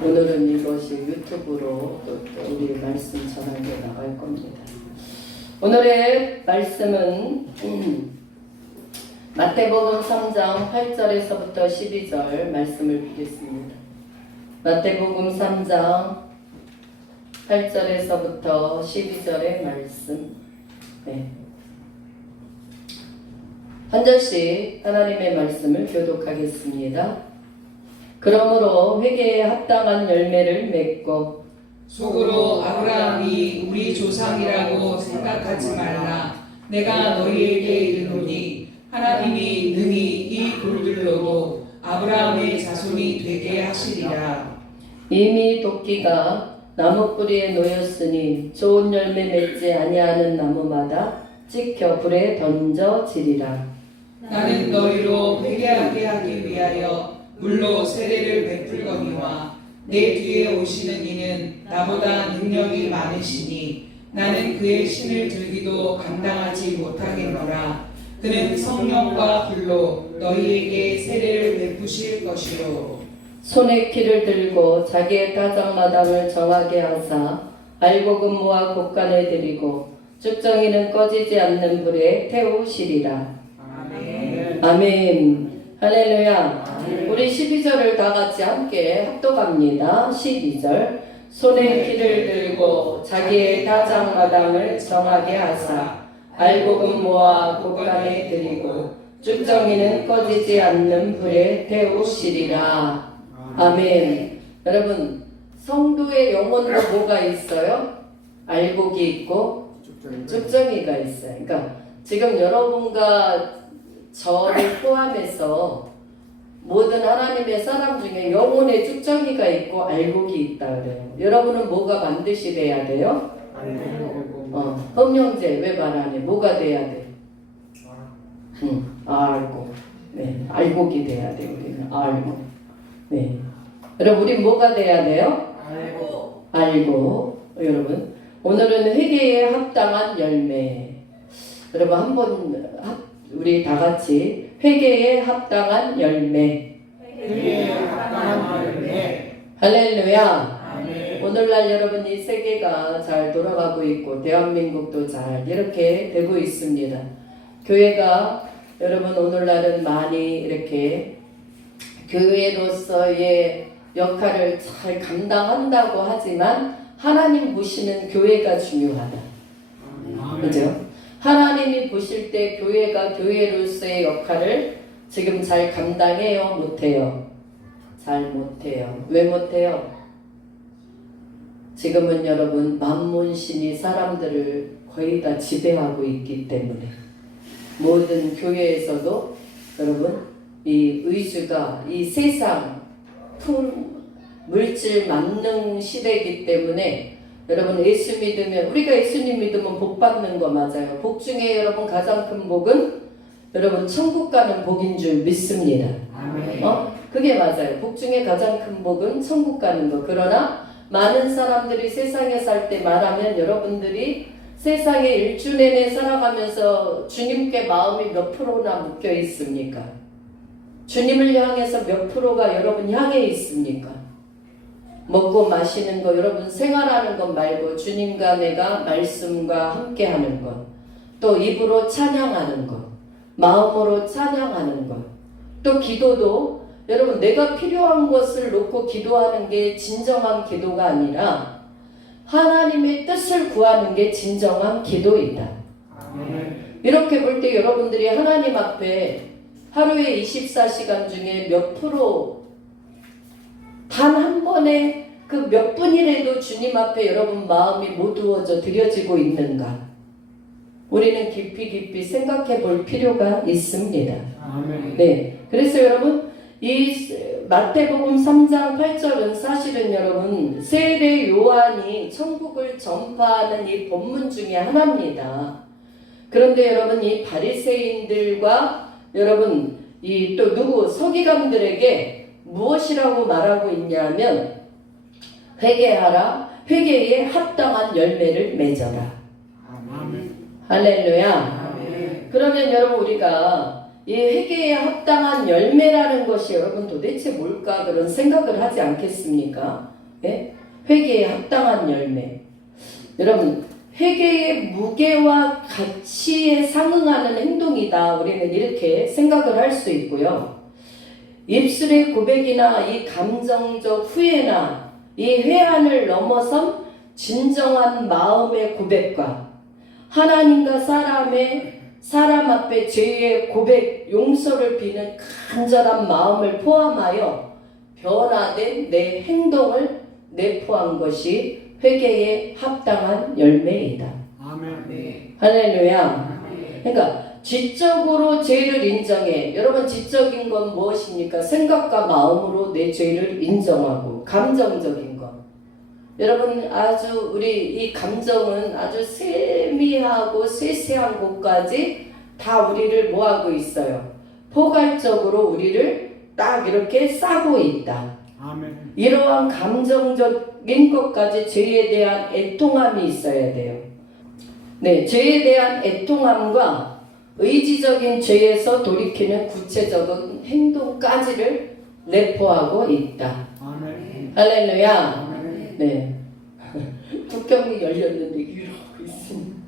오늘은 이것이 유튜브로 또 우리 말씀 전하게 나갈 겁니다. 오늘의 말씀은 마태복음 3장 8절에서부터 12절 말씀을 보겠습니다. 마태복음 3장 8절에서부터 12절의 말씀. 한 절씩 하나님의 말씀을 교독하겠습니다. 그러므로 회개에 합당한 열매를 맺고 속으로 아브라함이 우리 조상이라고 생각하지 말라. 내가 너희에게 이르노니 하나님이 능히 이 돌들로도 아브라함의 자손이 되게 하시리라. 이미 도끼가 나무 뿌리에 놓였으니 좋은 열매 맺지 아니하는 나무마다 찍혀 불에 던져지리라. 나는 너희로 회개하게 하기 위하여 물로 세례를 베풀거니와 내 뒤에 오시는 이는 나보다 능력이 많으시니 나는 그의 신을 들기도 감당하지 못하겠노라. 그는 성령과 불로 너희에게 세례를 베푸실 것이요. 손에 키를 들고 자기의 타작마당을 정하게 하사 알곡은무와 곡간을 들이고 쭉정이는 꺼지지 않는 불에 태우시리라. 아멘. 아멘. 할렐루야. 우리 12절을 다 같이 함께 합독합니다. 12절. 손에 키를 들고 자기의 타작마당을 정하게 하사 알곡은무와 곡간에 들이고 쭉정이는 꺼지지 않는 불에 태우시리라. 아멘. 여러분, 성도의 영혼도 뭐가 있어요? 알곡이 있고 쭉정이가 있어요. 그러니까 지금 여러분과 저를 포함해서 모든 하나님의 사람 중에 영혼의 쭉정이가 있고 알곡이 있다 그래요. 여러분은 뭐가 반드시 돼야 돼요? 흠영제 왜 말 안 해? 뭐가 돼야 돼? 알곡. 네, 알곡이 돼야 돼. 우리는 알곡. 네. 여러분, 우리 뭐가 돼야 돼요? 알곡. 여러분, 오늘은 회개에 합당한 열매. 여러분, 한번 우리 다 같이 회개에 합당한 열매. 회개에 합당한 열매. 할렐루야. 아멘. 오늘날 여러분 이 세계가 잘 돌아가고 있고 대한민국도 잘 이렇게 되고 있습니다. 교회가 여러분 오늘날은 많이 이렇게 교회로서의 역할을 잘 감당한다고 하지만 하나님 보시는 교회가 중요하다. 그죠? 하나님이 보실 때 교회가 교회로서의 역할을 지금 잘 감당해요? 못해요? 잘 못해요. 왜 못해요? 지금은 여러분 만몬신이 사람들을 거의 다 지배하고 있기 때문에 모든 교회에서도 여러분 이 의주가 이 세상 물질 만능 시대이기 때문에 여러분 예수 믿으면 우리가 예수님 믿으면 복 받는 거 맞아요. 복 중에 여러분 가장 큰 복은 여러분 천국 가는 복인 줄 믿습니다. 그게 맞아요. 복 중에 가장 큰 복은 천국 가는 거. 그러나 많은 사람들이 세상에 살 때 말하면 여러분들이 세상에 일주 내내 살아가면서 주님께 마음이 몇 프로나 묶여 있습니까? 주님을 향해서 몇 프로가 여러분 향해 있습니까? 먹고 마시는 거, 여러분 생활하는 것 말고 주님과 내가 말씀과 함께 하는 것, 또 입으로 찬양하는 것, 마음으로 찬양하는 것, 또 기도도 여러분 내가 필요한 것을 놓고 기도하는 게 진정한 기도가 아니라 하나님의 뜻을 구하는 게 진정한 기도이다. 이렇게 볼 때 여러분들이 하나님 앞에 하루에 24시간 중에 몇 프로 단 한 번에 그 몇 분이라도 주님 앞에 여러분 마음이 모두어져 드려지고 있는가? 우리는 깊이 생각해 볼 필요가 있습니다. 네, 그래서 여러분 이 마태복음 3장 8절은 사실은 여러분 세례 요한이 천국을 전파하는 이 본문 중에 하나입니다. 그런데 여러분 이 바리새인들과 여러분 이 또 누구 서기관들에게 무엇이라고 말하고 있냐면 회개하라, 회개에 합당한 열매를 맺어라. 할렐루야. 그러면 여러분 우리가 이 회개에 합당한 열매라는 것이 여러분 도대체 뭘까 그런 생각을 하지 않겠습니까? 예? 회개에 합당한 열매. 여러분 회개의 무게와 가치에 상응하는 행동이다. 우리는 이렇게 생각을 할 수 있고요. 입술의 고백이나 이 감정적 후회나 이 회한을 넘어선 진정한 마음의 고백과 하나님과 사람 앞에 죄의 고백, 용서를 비는 간절한 마음을 포함하여 변화된 내 행동을 내포한 것이 회개에 합당한 열매이다. 아멘. 할렐루야. 그러니까 지적으로 죄를 인정해. 여러분 지적인 건 무엇입니까? 생각과 마음으로 내 죄를 인정하고 감정적인 것. 여러분 아주 우리 이 감정은 아주 세미하고 세세한 곳까지 다 우리를 뭐하고 있어요? 포괄적으로 우리를 딱 이렇게 싸고 있다. 아멘. 이러한 감정적인 것까지 죄에 대한 애통함이 있어야 돼요. 네, 죄에 대한 애통함과 의지적인 죄에서 돌이키는 구체적인 행동까지를 내포하고 있다. 아멘. 할렐루야. 아멘. 네. 국경이 열렸는데 이러고 있습니다.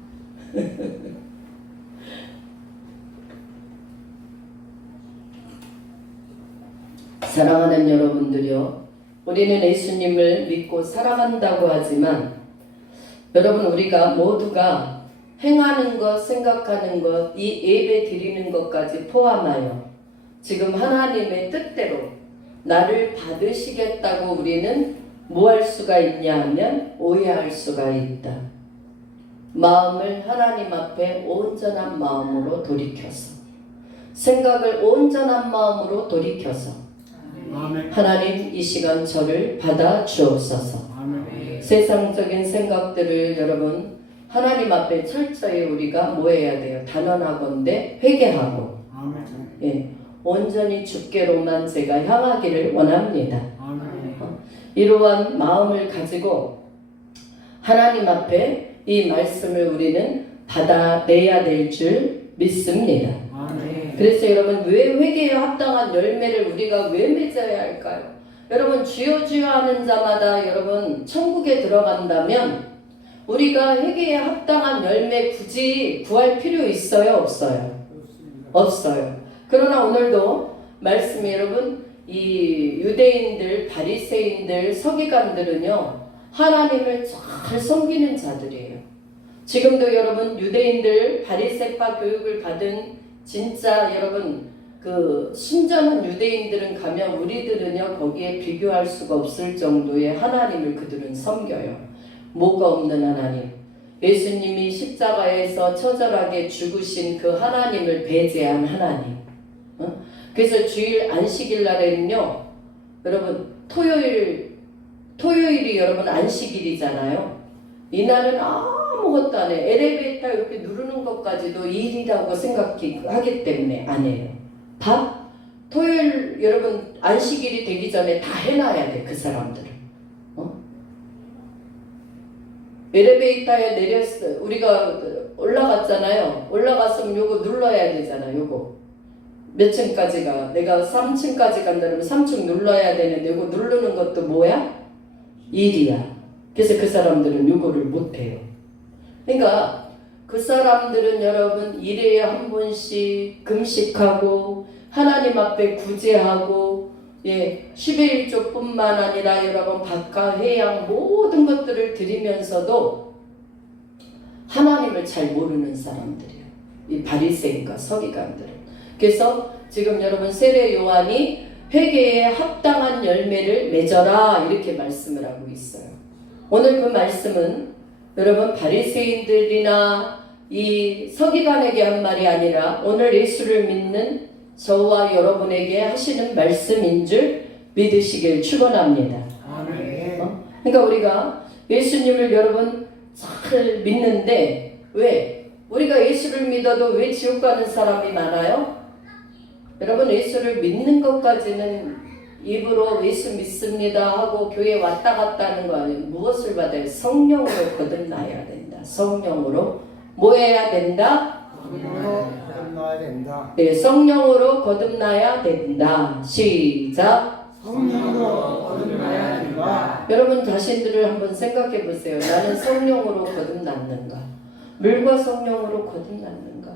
사랑하는 여러분들이요. 우리는 예수님을 믿고 살아간다고 하지만 여러분 우리가 모두가 행하는 것, 생각하는 것, 이 예배 드리는 것까지 포함하여 지금 하나님의 뜻대로 나를 받으시겠다고 우리는 뭐 할 수가 있냐 하면 오해할 수가 있다. 마음을 하나님 앞에 온전한 마음으로 돌이켜서 생각을 온전한 마음으로 돌이켜서 아멘. 하나님 이 시간 저를 받아 주옵소서. 아멘. 세상적인 생각들을 여러분 하나님 앞에 철저히 우리가 뭐 해야 돼요? 단언하건대 회개하고 아멘. 예, 온전히 주께로만 제가 향하기를 원합니다. 아멘. 이러한 마음을 가지고 하나님 앞에 이 말씀을 우리는 받아내야 될 줄 믿습니다. 아멘. 그래서 여러분 왜 회개에 합당한 열매를 우리가 왜 맺어야 할까요? 여러분 주여 주여 하는 자마다 여러분 천국에 들어간다면 우리가 회개에 합당한 열매 굳이 구할 필요 있어요? 없어요? 없어요. 그러나 오늘도 말씀이 여러분 이 유대인들, 바리새인들, 서기관들은요 하나님을 잘 섬기는 자들이에요. 지금도 여러분 유대인들 바리새파 교육을 받은 진짜 여러분 그 순전한 유대인들은 가면 우리들은요 거기에 비교할 수가 없을 정도의 하나님을 그들은 섬겨요. 뭐가 없는 하나님, 예수님이 십자가에서 처절하게 죽으신 그 하나님을 배제한 하나님. 그래서 주일 안식일 날에는요 여러분 토요일이 여러분 안식일이잖아요. 이날은 아무것도 안 해. 엘리베이터 이렇게 누르는 것까지도 일이라고 생각하기 때문에 안 해요. 밥? 토요일 여러분 안식일이 되기 전에 다 해놔야 돼. 그 사람들은. 엘리베이터에 내렸어. 우리가 올라갔잖아요. 올라갔으면 요거 눌러야 되잖아. 요거 몇 층까지가 내가 3층까지 간다면 3층 눌러야 되는데 요거 누르는 것도 뭐야? 일이야. 그래서 그 사람들은 요거를 못해요. 그러니까 그 사람들은 여러분 일에 한 번씩 금식하고 하나님 앞에 구제하고 10의 1조뿐만 아니라 여러분 밭과 해양 모든 것들을 드리면서도 하나님을 잘 모르는 사람들이에요. 이 바리새인과 서기관들은. 그래서 지금 여러분 세례 요한이 회개에 합당한 열매를 맺어라 이렇게 말씀을 하고 있어요. 오늘 그 말씀은 여러분 바리새인들이나 이 서기관에게 한 말이 아니라 오늘 예수를 믿는 저와 여러분에게 하시는 말씀인 줄 믿으시길 축원합니다. 아멘. 그러니까 우리가 예수님을 여러분 잘 믿는데 왜? 우리가 예수를 믿어도 왜 지옥 가는 사람이 많아요? 여러분 예수를 믿는 것까지는 입으로 예수 믿습니다 하고 교회 왔다 갔다 하는 거 아니에요. 무엇을 받아요? 성령으로 거듭나야 된다. 성령으로 뭐 해야 된다? 성령으로 거듭나야 된다. 네, 성령으로 거듭나야 된다. 시작. 성령으로 거듭나야 된다. 여러분 자신들을 한번 생각해 보세요. 나는 성령으로 거듭났는가? 물과 성령으로 거듭났는가?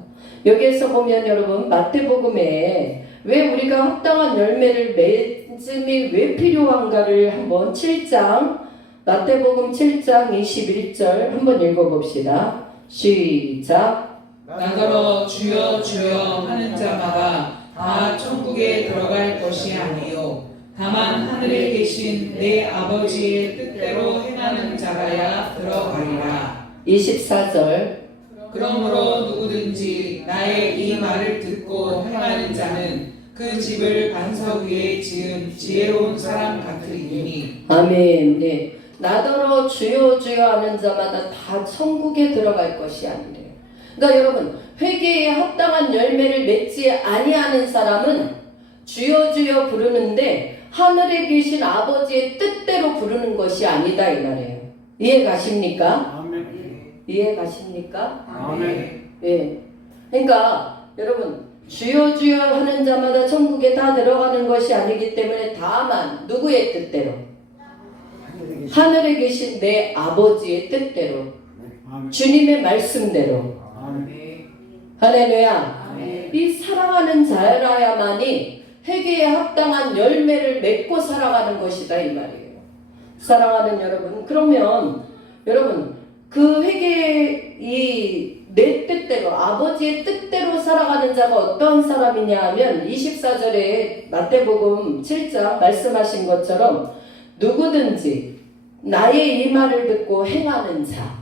여기에서 보면 여러분 마태복음에 왜 우리가 합당한 열매를 맺음이 왜 필요한가를 한번 7장 마태복음 7장 21절 한번 읽어봅시다. 시작. 나더러 주여 주여 하는 자마다 다 천국에 들어갈 것이 아니요 다만 하늘에 계신 내 아버지의 뜻대로 행하는 자라야 들어가리라. 24절. 그러므로 누구든지 나의 이 말을 듣고 행하는 자는 그 집을 반석 위에 지은 지혜로운 사람 같으리니. 아멘. 네. 나더러 주여 주여 하는 자마다 다 천국에 들어갈 것이 아니래요. 그러니까 여러분 회개에 합당한 열매를 맺지 아니하는 사람은 주여 주여 부르는데 하늘에 계신 아버지의 뜻대로 부르는 것이 아니다 이 말이에요. 이해 가십니까? 아멘. 이해 가십니까? 아멘. 예. 그러니까 여러분 주여 주여 하는 자마다 천국에 다 들어가는 것이 아니기 때문에 다만 누구의 뜻대로? 하늘에 계신 내 아버지의 뜻대로, 아멘. 주님의 말씀대로. 아멘. 할렐루야. 이 사랑하는 자라야만이 회개에 합당한 열매를 맺고 살아가는 것이다 이 말이에요. 사랑하는 여러분, 그러면 여러분 그 회개의 내 뜻대로 아버지의 뜻대로 살아가는 자가 어떤 사람이냐 하면 24절에 마태복음 7장 말씀하신 것처럼 누구든지 나의 이 말을 듣고 행하는 자.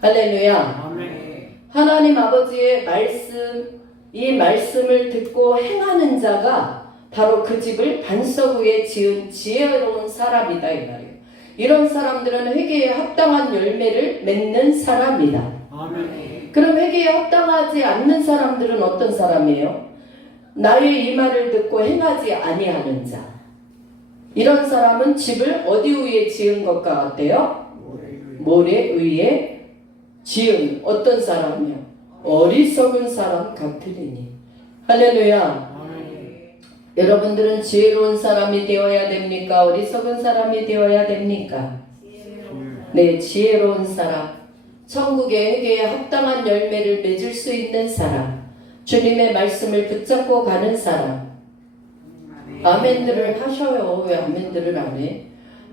할렐루야. 아멘. 하나님 아버지의 말씀, 이 말씀을 듣고 행하는 자가 바로 그 집을 반석 위에 지은 지혜로운 사람이다 이 말이에요. 이런 사람들은 회개에 합당한 열매를 맺는 사람이다. 아멘. 그럼 회개에 합당하지 않는 사람들은 어떤 사람이에요? 나의 이 말을 듣고 행하지 아니하는 자. 이런 사람은 집을 어디 위에 지은 것과 같아요? 모래 위에 지은 어떤 사람이요? 어리석은 사람 같으리니. 할렐루야. 아멘. 여러분들은 지혜로운 사람이 되어야 됩니까? 어리석은 사람이 되어야 됩니까? 네, 지혜로운 사람. 천국의 회개에 합당한 열매를 맺을 수 있는 사람. 주님의 말씀을 붙잡고 가는 사람. 아멘들을 하셔요. 왜 아멘들을 안 해?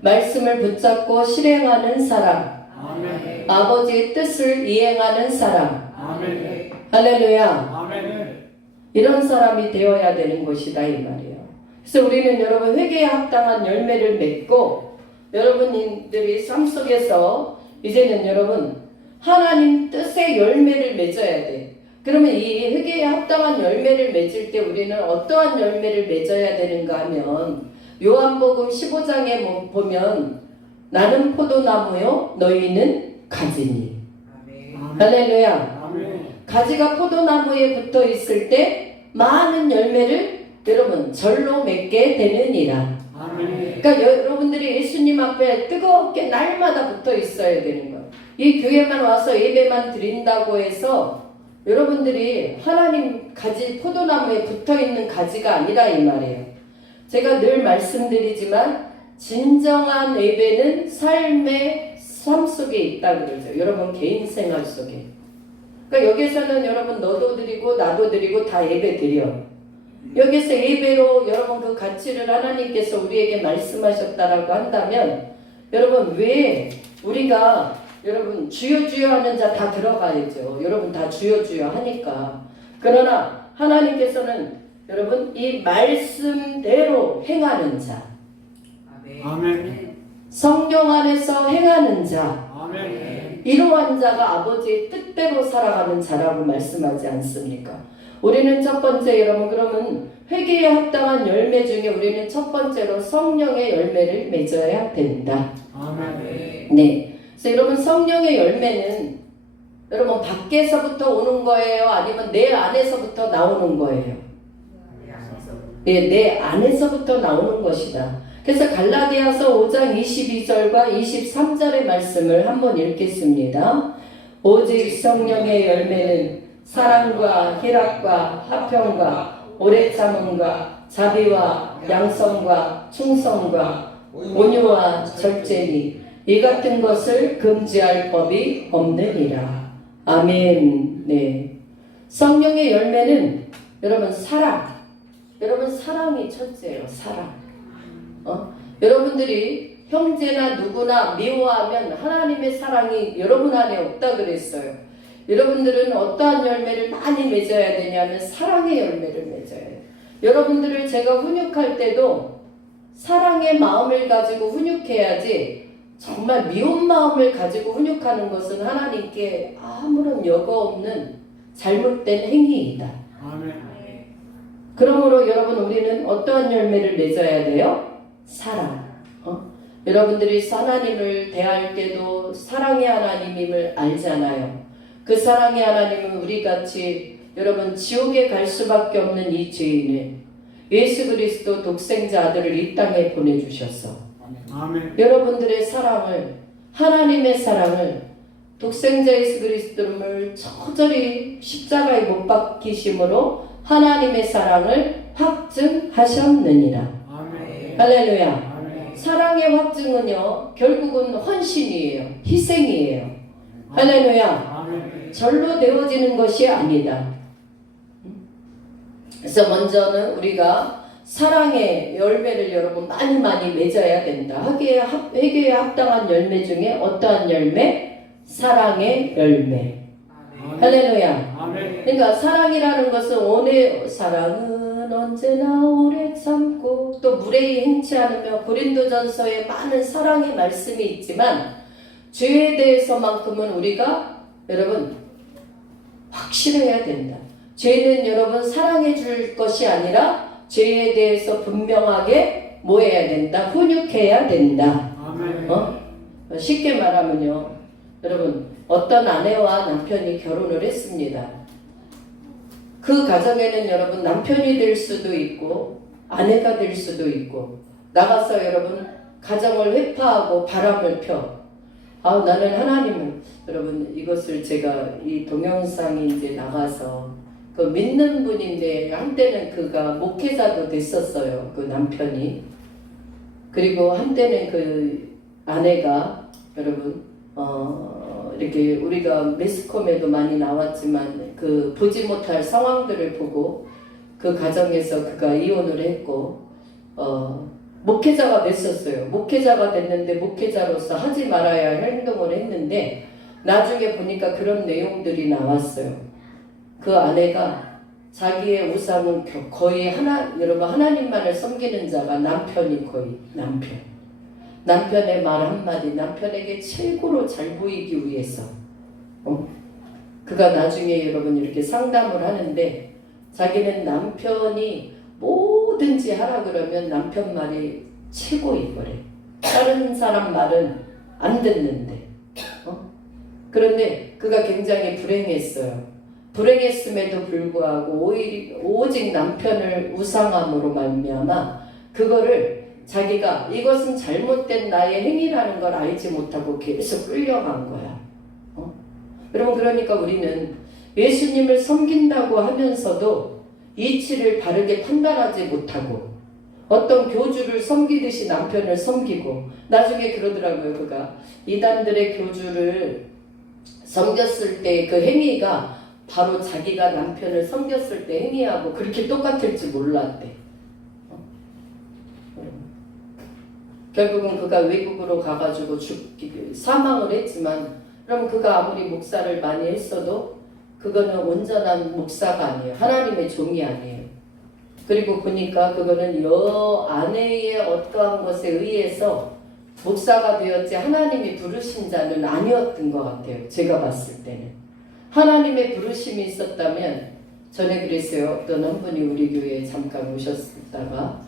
말씀을 붙잡고 실행하는 사람. 아멘. 아버지의 뜻을 이행하는 사람. 아멘. 할렐루야. 아멘. 이런 사람이 되어야 되는 것이다 이 말이에요. 그래서 우리는 여러분 회개에 합당한 열매를 맺고 여러분들이 삶 속에서 이제는 여러분 하나님 뜻의 열매를 맺어야 돼. 그러면 이 회개에 합당한 열매를 맺을 때 우리는 어떠한 열매를 맺어야 되는가 하면 요한복음 15장에 보면 나는 포도나무요 너희는 가지니. 할렐루야. 아멘. 가지가 포도나무에 붙어 있을 때 많은 열매를 여러분 절로 맺게 되느니라. 아멘. 그러니까 여러분들이 예수님 앞에 뜨겁게 날마다 붙어 있어야 되는 거예요. 이 교회만 와서 예배만 드린다고 해서 여러분들이 하나님 가지 포도나무에 붙어 있는 가지가 아니라 이 말이에요. 제가 늘 말씀드리지만 진정한 예배는 삶의 삶 속에 있다 그러죠. 여러분 개인 생활 속에. 그러니까 여기서는 여러분 너도 드리고 나도 드리고 다 예배 드려. 여기서 예배로 여러분 그 가치를 하나님께서 우리에게 말씀하셨다라고 한다면 여러분 왜 우리가 여러분 주여 주여 하는 자 다 들어가야죠. 여러분 다 주여 주여 하니까. 그러나 하나님께서는 여러분 이 말씀대로 행하는 자, 아멘. 성령 안에서 행하는 자, 아멘. 이러한 자가 아버지의 뜻대로 살아가는 자라고 말씀하지 않습니까? 우리는 첫 번째 여러분 그러면 회개에 합당한 열매 중에 우리는 첫 번째로 성령의 열매를 맺어야 된다. 아멘. 네. 그래서 여러분 성령의 열매는 여러분 밖에서부터 오는 거예요? 아니면 내 안에서부터 나오는 거예요? 네, 내 안에서부터 나오는 것이다. 그래서 갈라디아서 5장 22절과 23절의 말씀을 한번 읽겠습니다. 오직 성령의 열매는 사랑과 희락과 화평과 오래 참음과 자비와 양성과 충성과 온유와 절제니 이 같은 것을 금지할 법이 없느니라. 아멘. 네. 성령의 열매는 여러분 사랑. 여러분 사랑이 첫째예요. 사랑. 여러분들이 형제나 누구나 미워하면 하나님의 사랑이 여러분 안에 없다 그랬어요. 여러분들은 어떠한 열매를 많이 맺어야 되냐면 사랑의 열매를 맺어야 해요. 여러분들을 제가 훈육할 때도 사랑의 마음을 가지고 훈육해야지, 정말 미운 마음을 가지고 훈육하는 것은 하나님께 아무런 여과 없는 잘못된 행위이다. 아멘. 그러므로 여러분 우리는 어떠한 열매를 맺어야 돼요? 사랑. 여러분들이 하나님을 대할 때도 사랑의 하나님임을 알잖아요. 그 사랑의 하나님은 우리같이 여러분 지옥에 갈 수밖에 없는 이 죄인을 예수 그리스도 독생자 아들을 이 땅에 보내주셨어. 아멘. 여러분들의 사랑을, 하나님의 사랑을, 독생자 예수 그리스도를 처절히 십자가에 못 박히심으로 하나님의 사랑을 확증하셨느니라. 아멘. 할렐루야. 아멘. 사랑의 확증은요, 결국은 헌신이에요. 희생이에요. 할렐루야. 아멘. 절로 되어지는 것이 아니다. 그래서 먼저는 우리가 사랑의 열매를 여러분 많이 맺어야 된다. 회개에 합당한 열매 중에 어떠한 열매? 사랑의 열매. 할렐루야. 아멘. 그러니까 사랑이라는 것은 사랑은 언제나 오래 참고 또 무례히 행치 않으며 고린도전서에 많은 사랑의 말씀이 있지만 죄에 대해서만큼은 우리가 여러분 확실해야 된다. 죄는 여러분 사랑해 줄 것이 아니라 죄에 대해서 분명하게 뭐 해야 된다? 훈육해야 된다. 아멘. 쉽게 말하면요, 여러분 어떤 아내와 남편이 결혼을 했습니다. 그 가정에는 여러분 남편이 될 수도 있고 아내가 될 수도 있고 나가서 여러분 가정을 회파하고 바람을 펴. 나는 하나님을, 여러분 이것을 제가 이 동영상이 이제 나가서 그 믿는 분인데 한때는 그가 목회자도 됐었어요. 그 남편이. 그리고 한때는 그 아내가 여러분 이렇게 우리가 매스컴에도 많이 나왔지만 그 보지 못할 상황들을 보고 그 가정에서 그가 이혼을 했고 목회자가 됐었어요. 목회자가 됐는데 목회자로서 하지 말아야 할 행동을 했는데 나중에 보니까 그런 내용들이 나왔어요. 그 아내가 자기의 우상은 거의 여러분 하나님만을 섬기는 자가 남편이 거의 남편의 말 한마디, 남편에게 최고로 잘 보이기 위해서 그가 나중에 여러분 이렇게 상담을 하는데 자기는 남편이 뭐든지 하라 그러면 남편 말이 최고인 거래. 다른 사람 말은 안 듣는데 그런데 그가 굉장히 불행했어요. 불행했음에도 불구하고 오직 남편을 우상함으로 말미암아 그거를 자기가 이것은 잘못된 나의 행위라는 걸 알지 못하고 계속 끌려간 거야. 여러분 그러니까 우리는 예수님을 섬긴다고 하면서도 이치를 바르게 판단하지 못하고 어떤 교주를 섬기듯이 남편을 섬기고 나중에 그러더라고요. 그가 이단들의 교주를 섬겼을 때 그 행위가 바로 자기가 남편을 섬겼을 때 행위하고 그렇게 똑같을 줄 몰랐대. 결국은 그가 외국으로 가가지고 사망을 했지만 그럼 그가 아무리 목사를 많이 했어도 그거는 온전한 목사가 아니에요. 하나님의 종이 아니에요. 그리고 보니까 그거는 아내의 어떠한 것에 의해서 목사가 되었지 하나님이 부르신 자는 아니었던 것 같아요. 제가 봤을 때는. 하나님의 부르심이 있었다면 전에 그랬어요. 어떤 한 분이 우리 교회에 잠깐 오셨다가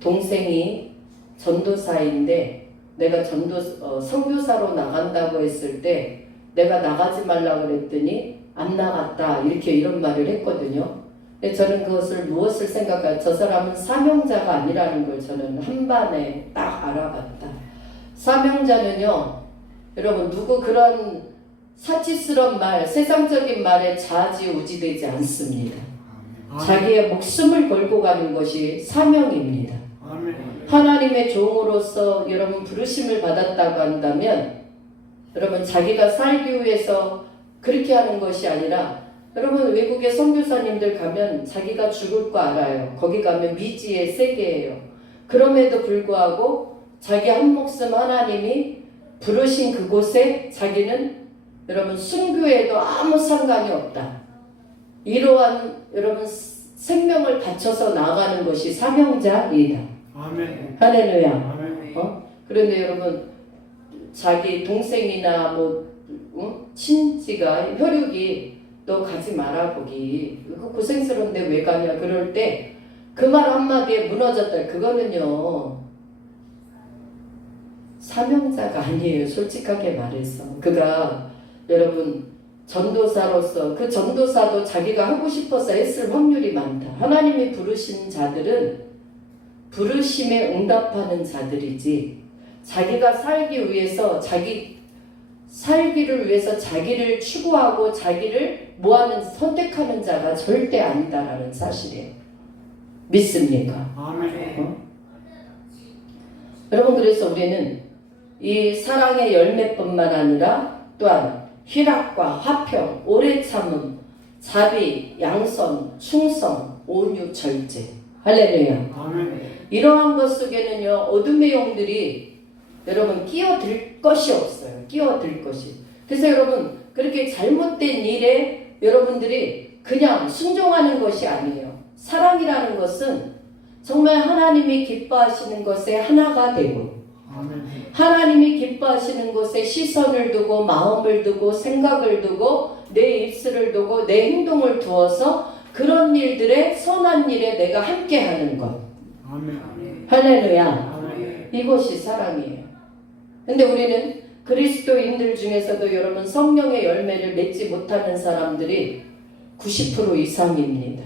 동생이 전도사인데 내가 선교사로 나간다고 했을 때 내가 나가지 말라고 그랬더니 안 나갔다 이런 말을 했거든요. 근데 저는 그것을 무엇을 생각할까? 저 사람은 사명자가 아니라는 걸 저는 한반에 딱 알아봤다. 사명자는요, 여러분 누구 그런 사치스러운 말, 세상적인 말에 좌지우지되지 않습니다. 자기의 목숨을 걸고 가는 것이 사명입니다. 아멘. 하나님의 종으로서 여러분 부르심을 받았다고 한다면 여러분 자기가 살기 위해서 그렇게 하는 것이 아니라 여러분 외국의 선교사님들 가면 자기가 죽을 거 알아요. 거기 가면 미지의 세계예요. 그럼에도 불구하고 자기 한 목숨 하나님이 부르신 그곳에 자기는 여러분 순교에도 아무 상관이 없다. 이러한 여러분 생명을 바쳐서 나아가는 것이 사명자이다. 아멘. 할렐루야. 아멘. 그런데 여러분 자기 동생이나 뭐 친지가 혈육이 너 가지 마라 거기 그거 고생스러운데 왜 가냐 그럴 때 그 말 한마디에 무너졌다. 그거는요 사명자가 아니에요. 솔직하게 말해서 그가 여러분 전도사로서 그 전도사도 자기가 하고 싶어서 했을 확률이 많다. 하나님이 부르신 자들은 부르심에 응답하는 자들이지 자기가 살기 위해서 자기 살기를 위해서 자기를 추구하고 자기를 뭐하는 선택하는 자가 절대 아니다라는 사실이에요. 믿습니까? 아멘. 여러분 그래서 우리는 이 사랑의 열매뿐만 아니라 또한 희락과 화평, 오래 참음, 자비, 양선, 충성, 온유, 절제. 할렐루야. 아멘. 이러한 것 속에는요 어둠의 영들이 여러분 끼어들 것이 없어요. 끼어들 것이. 그래서 여러분 그렇게 잘못된 일에 여러분들이 그냥 순종하는 것이 아니에요. 사랑이라는 것은 정말 하나님이 기뻐하시는 것에 하나가 되고 아멘. 하나님이 기뻐하시는 것에 시선을 두고 마음을 두고 생각을 두고 내 입술을 두고 내 행동을 두어서 그런 일들에 선한 일에 내가 함께하는 것. 아멘. 할렐루야. 아멘. 이것이 사랑이에요. 근데 우리는 그리스도인들 중에서도 여러분 성령의 열매를 맺지 못하는 사람들이 90% 이상입니다.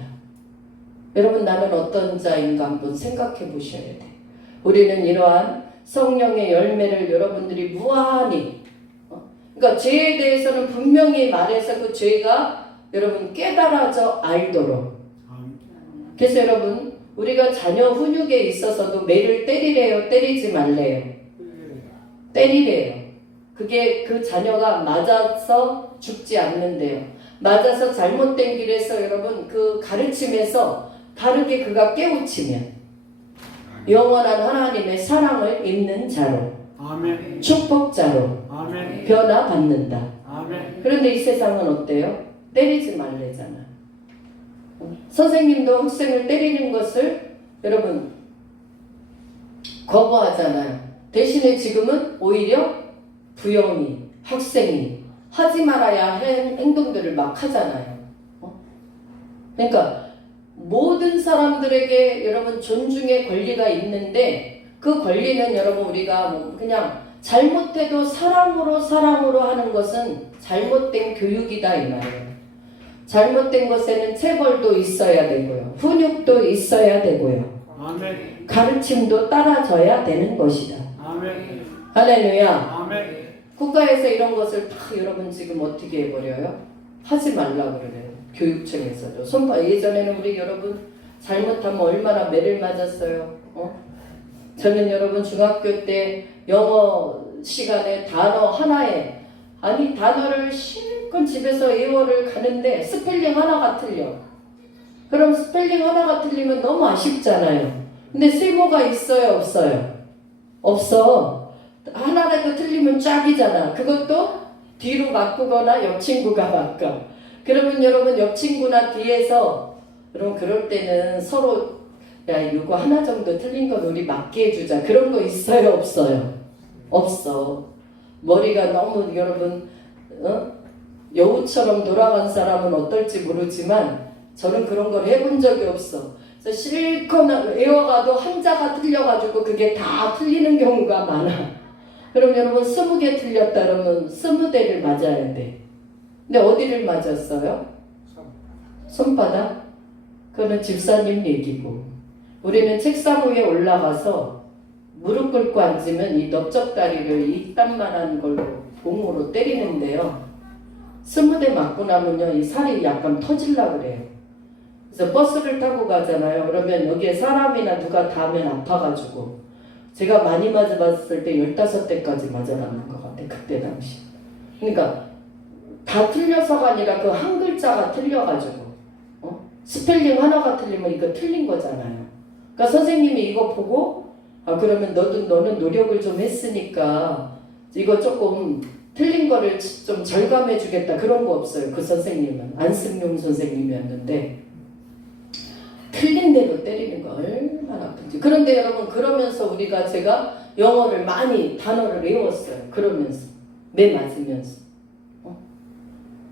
여러분 나는 어떤 자인가 한번 생각해 보셔야 돼. 우리는 이러한 성령의 열매를 여러분들이 무한히 그러니까 죄에 대해서는 분명히 말해서 그 죄가 여러분 깨달아져 알도록. 그래서 여러분 우리가 자녀 훈육에 있어서도 매를 때리래요? 때리지 말래요? 때리래요. 그게 그 자녀가 맞아서 죽지 않는데요. 맞아서 잘못된 길에서 여러분 그 가르침에서 바르게 그가 깨우치면 영원한 하나님의 사랑을 입는 자로 아멘. 축복자로 아멘. 변화받는다. 아멘. 그런데 이 세상은 어때요? 때리지 말래잖아. 선생님도 학생을 때리는 것을 여러분 거부하잖아요. 대신에 지금은 오히려 부형이 학생이 하지 말아야 할 행동들을 막 하잖아요. 그러니까 모든 사람들에게 여러분 존중의 권리가 있는데 그 권리는 여러분 우리가 뭐 그냥 잘못해도 사랑으로 하는 것은 잘못된 교육이다 이 말이에요. 잘못된 것에는 체벌도 있어야 되고요. 훈육도 있어야 되고요. 아멘. 가르침도 따라져야 되는 것이다. 아멘. 할렐루야. 아멘. 국가에서 이런 것을 다 여러분 지금 어떻게 해버려요? 하지 말라고 그래요. 교육청에서도. 예전에는 우리 여러분 잘못하면 얼마나 매를 맞았어요. 저는 여러분 중학교 때 영어 시간에 단어 하나에 아니 단어를 실컷 집에서 예어를 가는데 스펠링 하나가 틀려. 그럼 스펠링 하나가 틀리면 너무 아쉽잖아요. 근데 쓸모가 있어요 없어요? 없어. 하나라도 틀리면 짝이잖아. 그것도 뒤로 바꾸거나 옆 친구가 바꿔. 그러면 여러분 옆 친구나 뒤에서 여러분 그럴 때는 서로 야 이거 하나 정도 틀린 건 우리 맞게 해주자. 그런 거 있어요 없어요? 없어. 머리가 너무 여러분 여우처럼 돌아간 사람은 어떨지 모르지만 저는 그런 걸 해본 적이 없어. 그래서 실컷 외워가도 한자가 틀려가지고 그게 다 틀리는 경우가 많아. 그럼 여러분 20개 틀렸다 그러면 20대를 맞아야 돼. 근데 어디를 맞았어요? 손바닥? 그거는 집사님 얘기고 우리는 책상 위에 올라가서 무릎 꿇고 앉으면 이 넓적다리를 이딴만한 걸로 공으로 때리는데요. 20대 맞고 나면요 이 살이 약간 터질라 그래요. 그래서 버스를 타고 가잖아요. 그러면 여기에 사람이나 누가 닿으면 아파가지고 제가 많이 맞아봤을 때 15대까지 맞아놨는 것 같아 그때 당시. 그러니까 다 틀려서가 아니라 그 한 글자가 틀려가지고 스펠링 하나가 틀리면 이거 틀린 거잖아요. 그러니까 선생님이 이거 보고 그러면 너는 노력을 좀 했으니까 이거 조금 틀린 거를 좀 절감해 주겠다 그런 거 없어요. 그 선생님은 안승용 선생님이었는데 틀린 대로 때리는 거 얼마나 아픈지. 그런데 여러분 그러면서 제가 영어를 많이 단어를 외웠어요. 그러면서 매 맞으면서.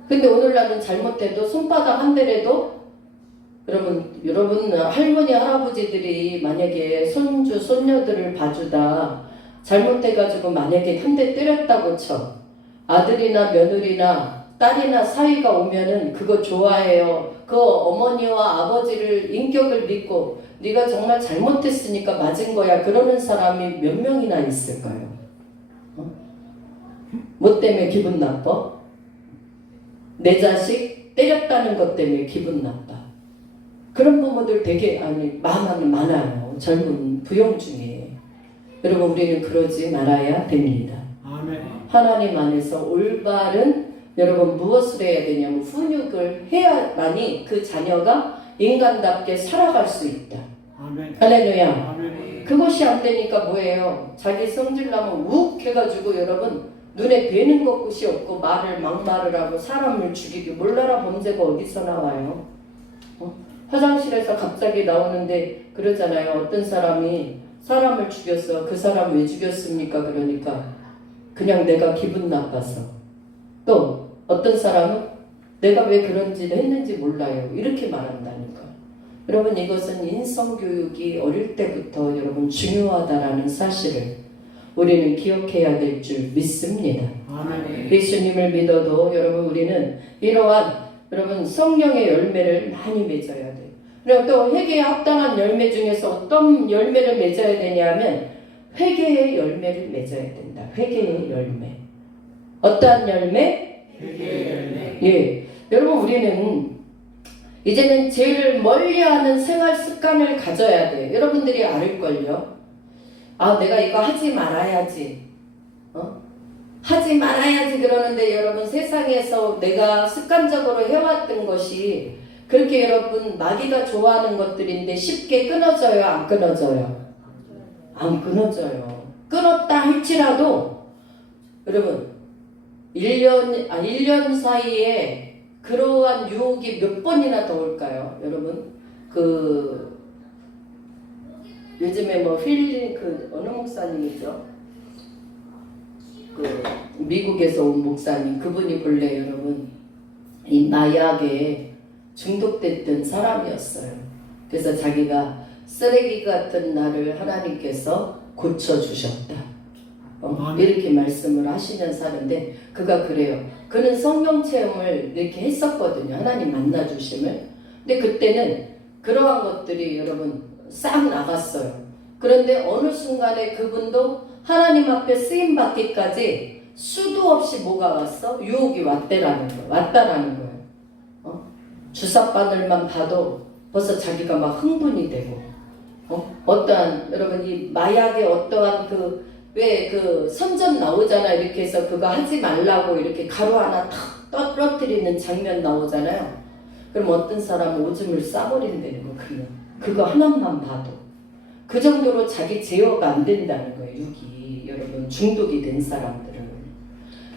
근데 오늘날은 잘못해도 손바닥 한 대라도 여러분 할머니 할아버지들이 만약에 손주 손녀들을 봐주다 잘못해가지고 만약에 한 대 때렸다고 쳐 아들이나 며느리나 딸이나 사위가 오면은 그거 좋아해요. 그 어머니와 아버지를 인격을 믿고 네가 정말 잘못했으니까 맞은 거야 그러는 사람이 몇 명이나 있을까요? 뭐 때문에 기분 나빠? 내 자식 때렸다는 것 때문에 기분 나빠. 그런 부모들 되게 많아요. 젊은 부용 중에. 여러분 우리는 그러지 말아야 됩니다. 아멘. 하나님 안에서 올바른 여러분 무엇을 해야 되냐면 훈육을 해야만이 그 자녀가 인간답게 살아갈 수 있다. 아멘. 할렐루야. 아멘. 그것이 안 되니까 뭐예요? 자기 성질 나면 욱 해가지고 여러분 눈에 뵈는 것이 없고 막말을 하고 사람을 죽이고 몰라라 범죄가 어디서 나와요? 화장실에서 갑자기 나오는데 그러잖아요. 어떤 사람이 사람을 죽였어. 그 사람 왜 죽였습니까? 그러니까 그냥 내가 기분 나빠서. 또 어떤 사람은 내가 왜 그런지 했는지 몰라요. 이렇게 말한다니까. 여러분 이것은 인성교육이 어릴 때부터 여러분 중요하다라는 사실을 우리는 기억해야 될 줄 믿습니다. 아멘. 예수님을 믿어도 여러분 우리는 이러한 여러분 성령의 열매를 많이 맺어야 돼요. 그리고 또 회개에 합당한 열매 중에서 어떤 열매를 맺어야 되냐면 회개의 열매를 맺어야 된다. 회개의 열매. 어떠한 열매? 회개의 열매. 예, 여러분 우리는 이제는 죄를 멀리하는 생활 습관을 가져야 돼요. 여러분들이 알을걸요. 내가 이거 하지 말아야지. 하지 말아야지 그러는데 여러분 세상에서 내가 습관적으로 해왔던 것이 그렇게 여러분 마귀가 좋아하는 것들인데 쉽게 끊어져요? 안 끊어져요? 안 끊어져요. 끊었다 할지라도 여러분 1년 사이에 그러한 유혹이 몇 번이나 더 올까요? 여러분 요즘에 어느 목사님이죠? 미국에서 온 목사님 그분이 본래 여러분 이 마약에 중독됐던 사람이었어요. 그래서 자기가 쓰레기 같은 나를 하나님께서 고쳐주셨다. 이렇게 말씀을 하시는 사람인데 그가 그래요. 그는 성령 체험을 이렇게 했었거든요. 하나님 만나주심을. 근데 그때는 그러한 것들이 여러분 싹 나갔어요. 그런데 어느 순간에 그분도 하나님 앞에 쓰임 받기까지 수도 없이 뭐가 왔어? 유혹이 왔다라는 거예요. 주사바늘만 봐도 벌써 자기가 막 흥분이 되고, 어떠한 여러분 이 마약의 어떠한 왜 선전 나오잖아. 이렇게 해서 그거 하지 말라고 이렇게 가루 하나 탁 떨어뜨리는 장면 나오잖아요. 그럼 어떤 사람은 오줌을 싸버린다는 거 그거 하나만 봐도 그 정도로 자기 제어가 안 된다는 거예요. 육이 여러분 중독이 된 사람들은.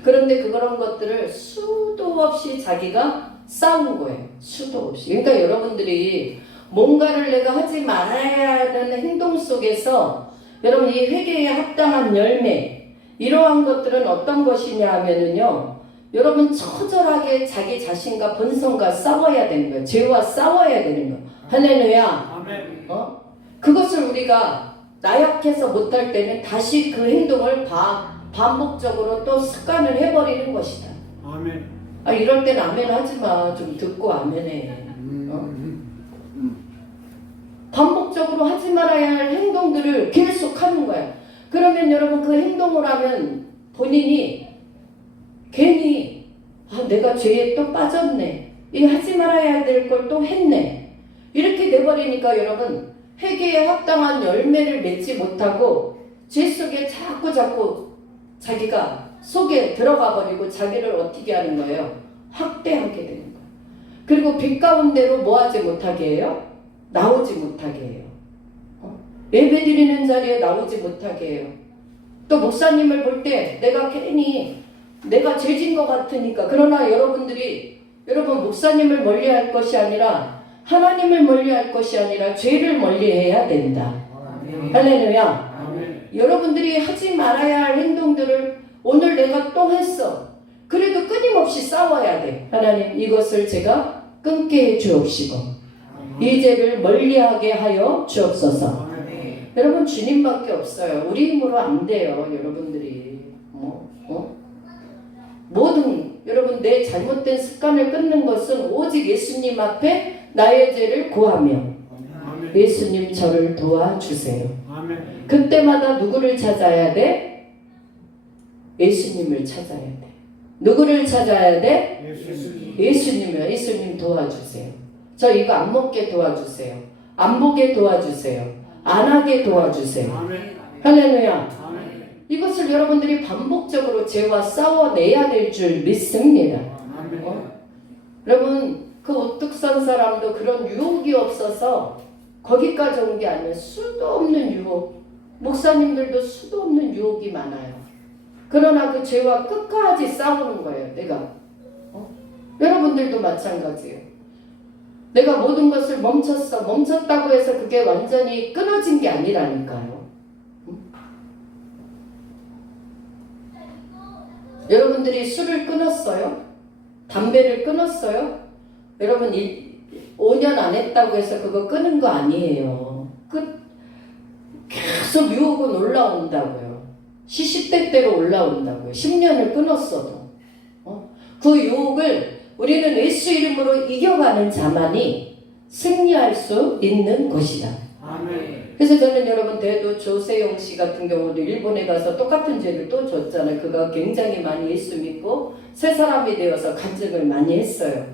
그런데 그런 것들을 수도 없이 자기가 싸운 거예요. 수도 없이. 그러니까 여러분들이 뭔가를 내가 하지 말아야 하는 행동 속에서 여러분 이 회개에 합당한 열매 이러한 것들은 어떤 것이냐 하면은요 여러분 처절하게 자기 자신과 본성과 싸워야 되는 거예요. 죄와 싸워야 되는 거예요. 할렐루야. 아멘. 그것을 우리가 나약해서 못할 때는 다시 그 행동을 반복적으로 또 습관을 해버리는 것이다. 아멘. 이럴 땐 아멘 하지마. 좀 듣고 아멘해. 반복적으로 하지 말아야 할 행동들을 계속 하는 거야. 그러면 여러분 그 행동을 하면 본인이 괜히 내가 죄에 또 빠졌네. 이 하지 말아야 될 걸 또 했네. 이렇게 돼버리니까 여러분 회개에 합당한 열매를 맺지 못하고 죄 속에 자꾸 자기가 속에 들어가 버리고 자기를 어떻게 하는 거예요? 확대하게 되는 거예요. 그리고 빛 가운데로 뭐 하지 못하게 해요? 나오지 못하게 해요. 예배 드리는 자리에 나오지 못하게 해요. 또 목사님을 볼 때 내가 괜히 내가 죄진 것 같으니까. 그러나 여러분 목사님을 멀리할 것이 아니라 하나님을 멀리할 것이 아니라 죄를 멀리해야 된다. 할렐루야. 여러분들이 하지 말아야 할 행동들을 오늘 내가 또 했어. 그래도 끊임없이 싸워야 돼. 하나님 이것을 제가 끊게 해 주옵시고 이 죄를 멀리하게 하여 주옵소서. 여러분 주님밖에 없어요. 우리 힘으로 안 돼요. 여러분들이 모든 여러분 내 잘못된 습관을 끊는 것은 오직 예수님 앞에 나의 죄를 고하며 예수님 저를 도와주세요. 그때마다 누구를 찾아야 돼? 예수님을 찾아야 돼. 누구를 찾아야 돼? 예수님이요. 예수님 도와주세요. 저 이거 안 먹게 도와주세요. 안 보게 도와주세요. 안 하게 도와주세요. 할렐루야. 이것을 여러분들이 반복적으로 죄와 싸워내야 될 줄 믿습니다. 여러분 그 우뚝 선 사람도 그런 유혹이 없어서 거기까지 온 게 아니에요. 수도 없는 유혹. 목사님들도 수도 없는 유혹이 많아요. 그러나 그 죄와 끝까지 싸우는 거예요. 내가 여러분들도 마찬가지예요. 내가 모든 것을 멈췄다고 해서 그게 완전히 끊어진 게 아니라니까요. 여러분들이 술을 끊었어요? 담배를 끊었어요? 여러분 5년 안 했다고 해서 그거 끊은 거 아니에요. 계속 유혹은 올라온다고요. 시시때때로 올라온다고요. 10년을 끊었어도. 그 유혹을 우리는 예수 이름으로 이겨가는 자만이 승리할 수 있는 것이다. 그래서 저는 여러분 대도 조세용 씨 같은 경우도 일본에 가서 똑같은 죄를 또 줬잖아요. 그가 굉장히 많이 예수 믿고 새 사람이 되어서 간증을 많이 했어요.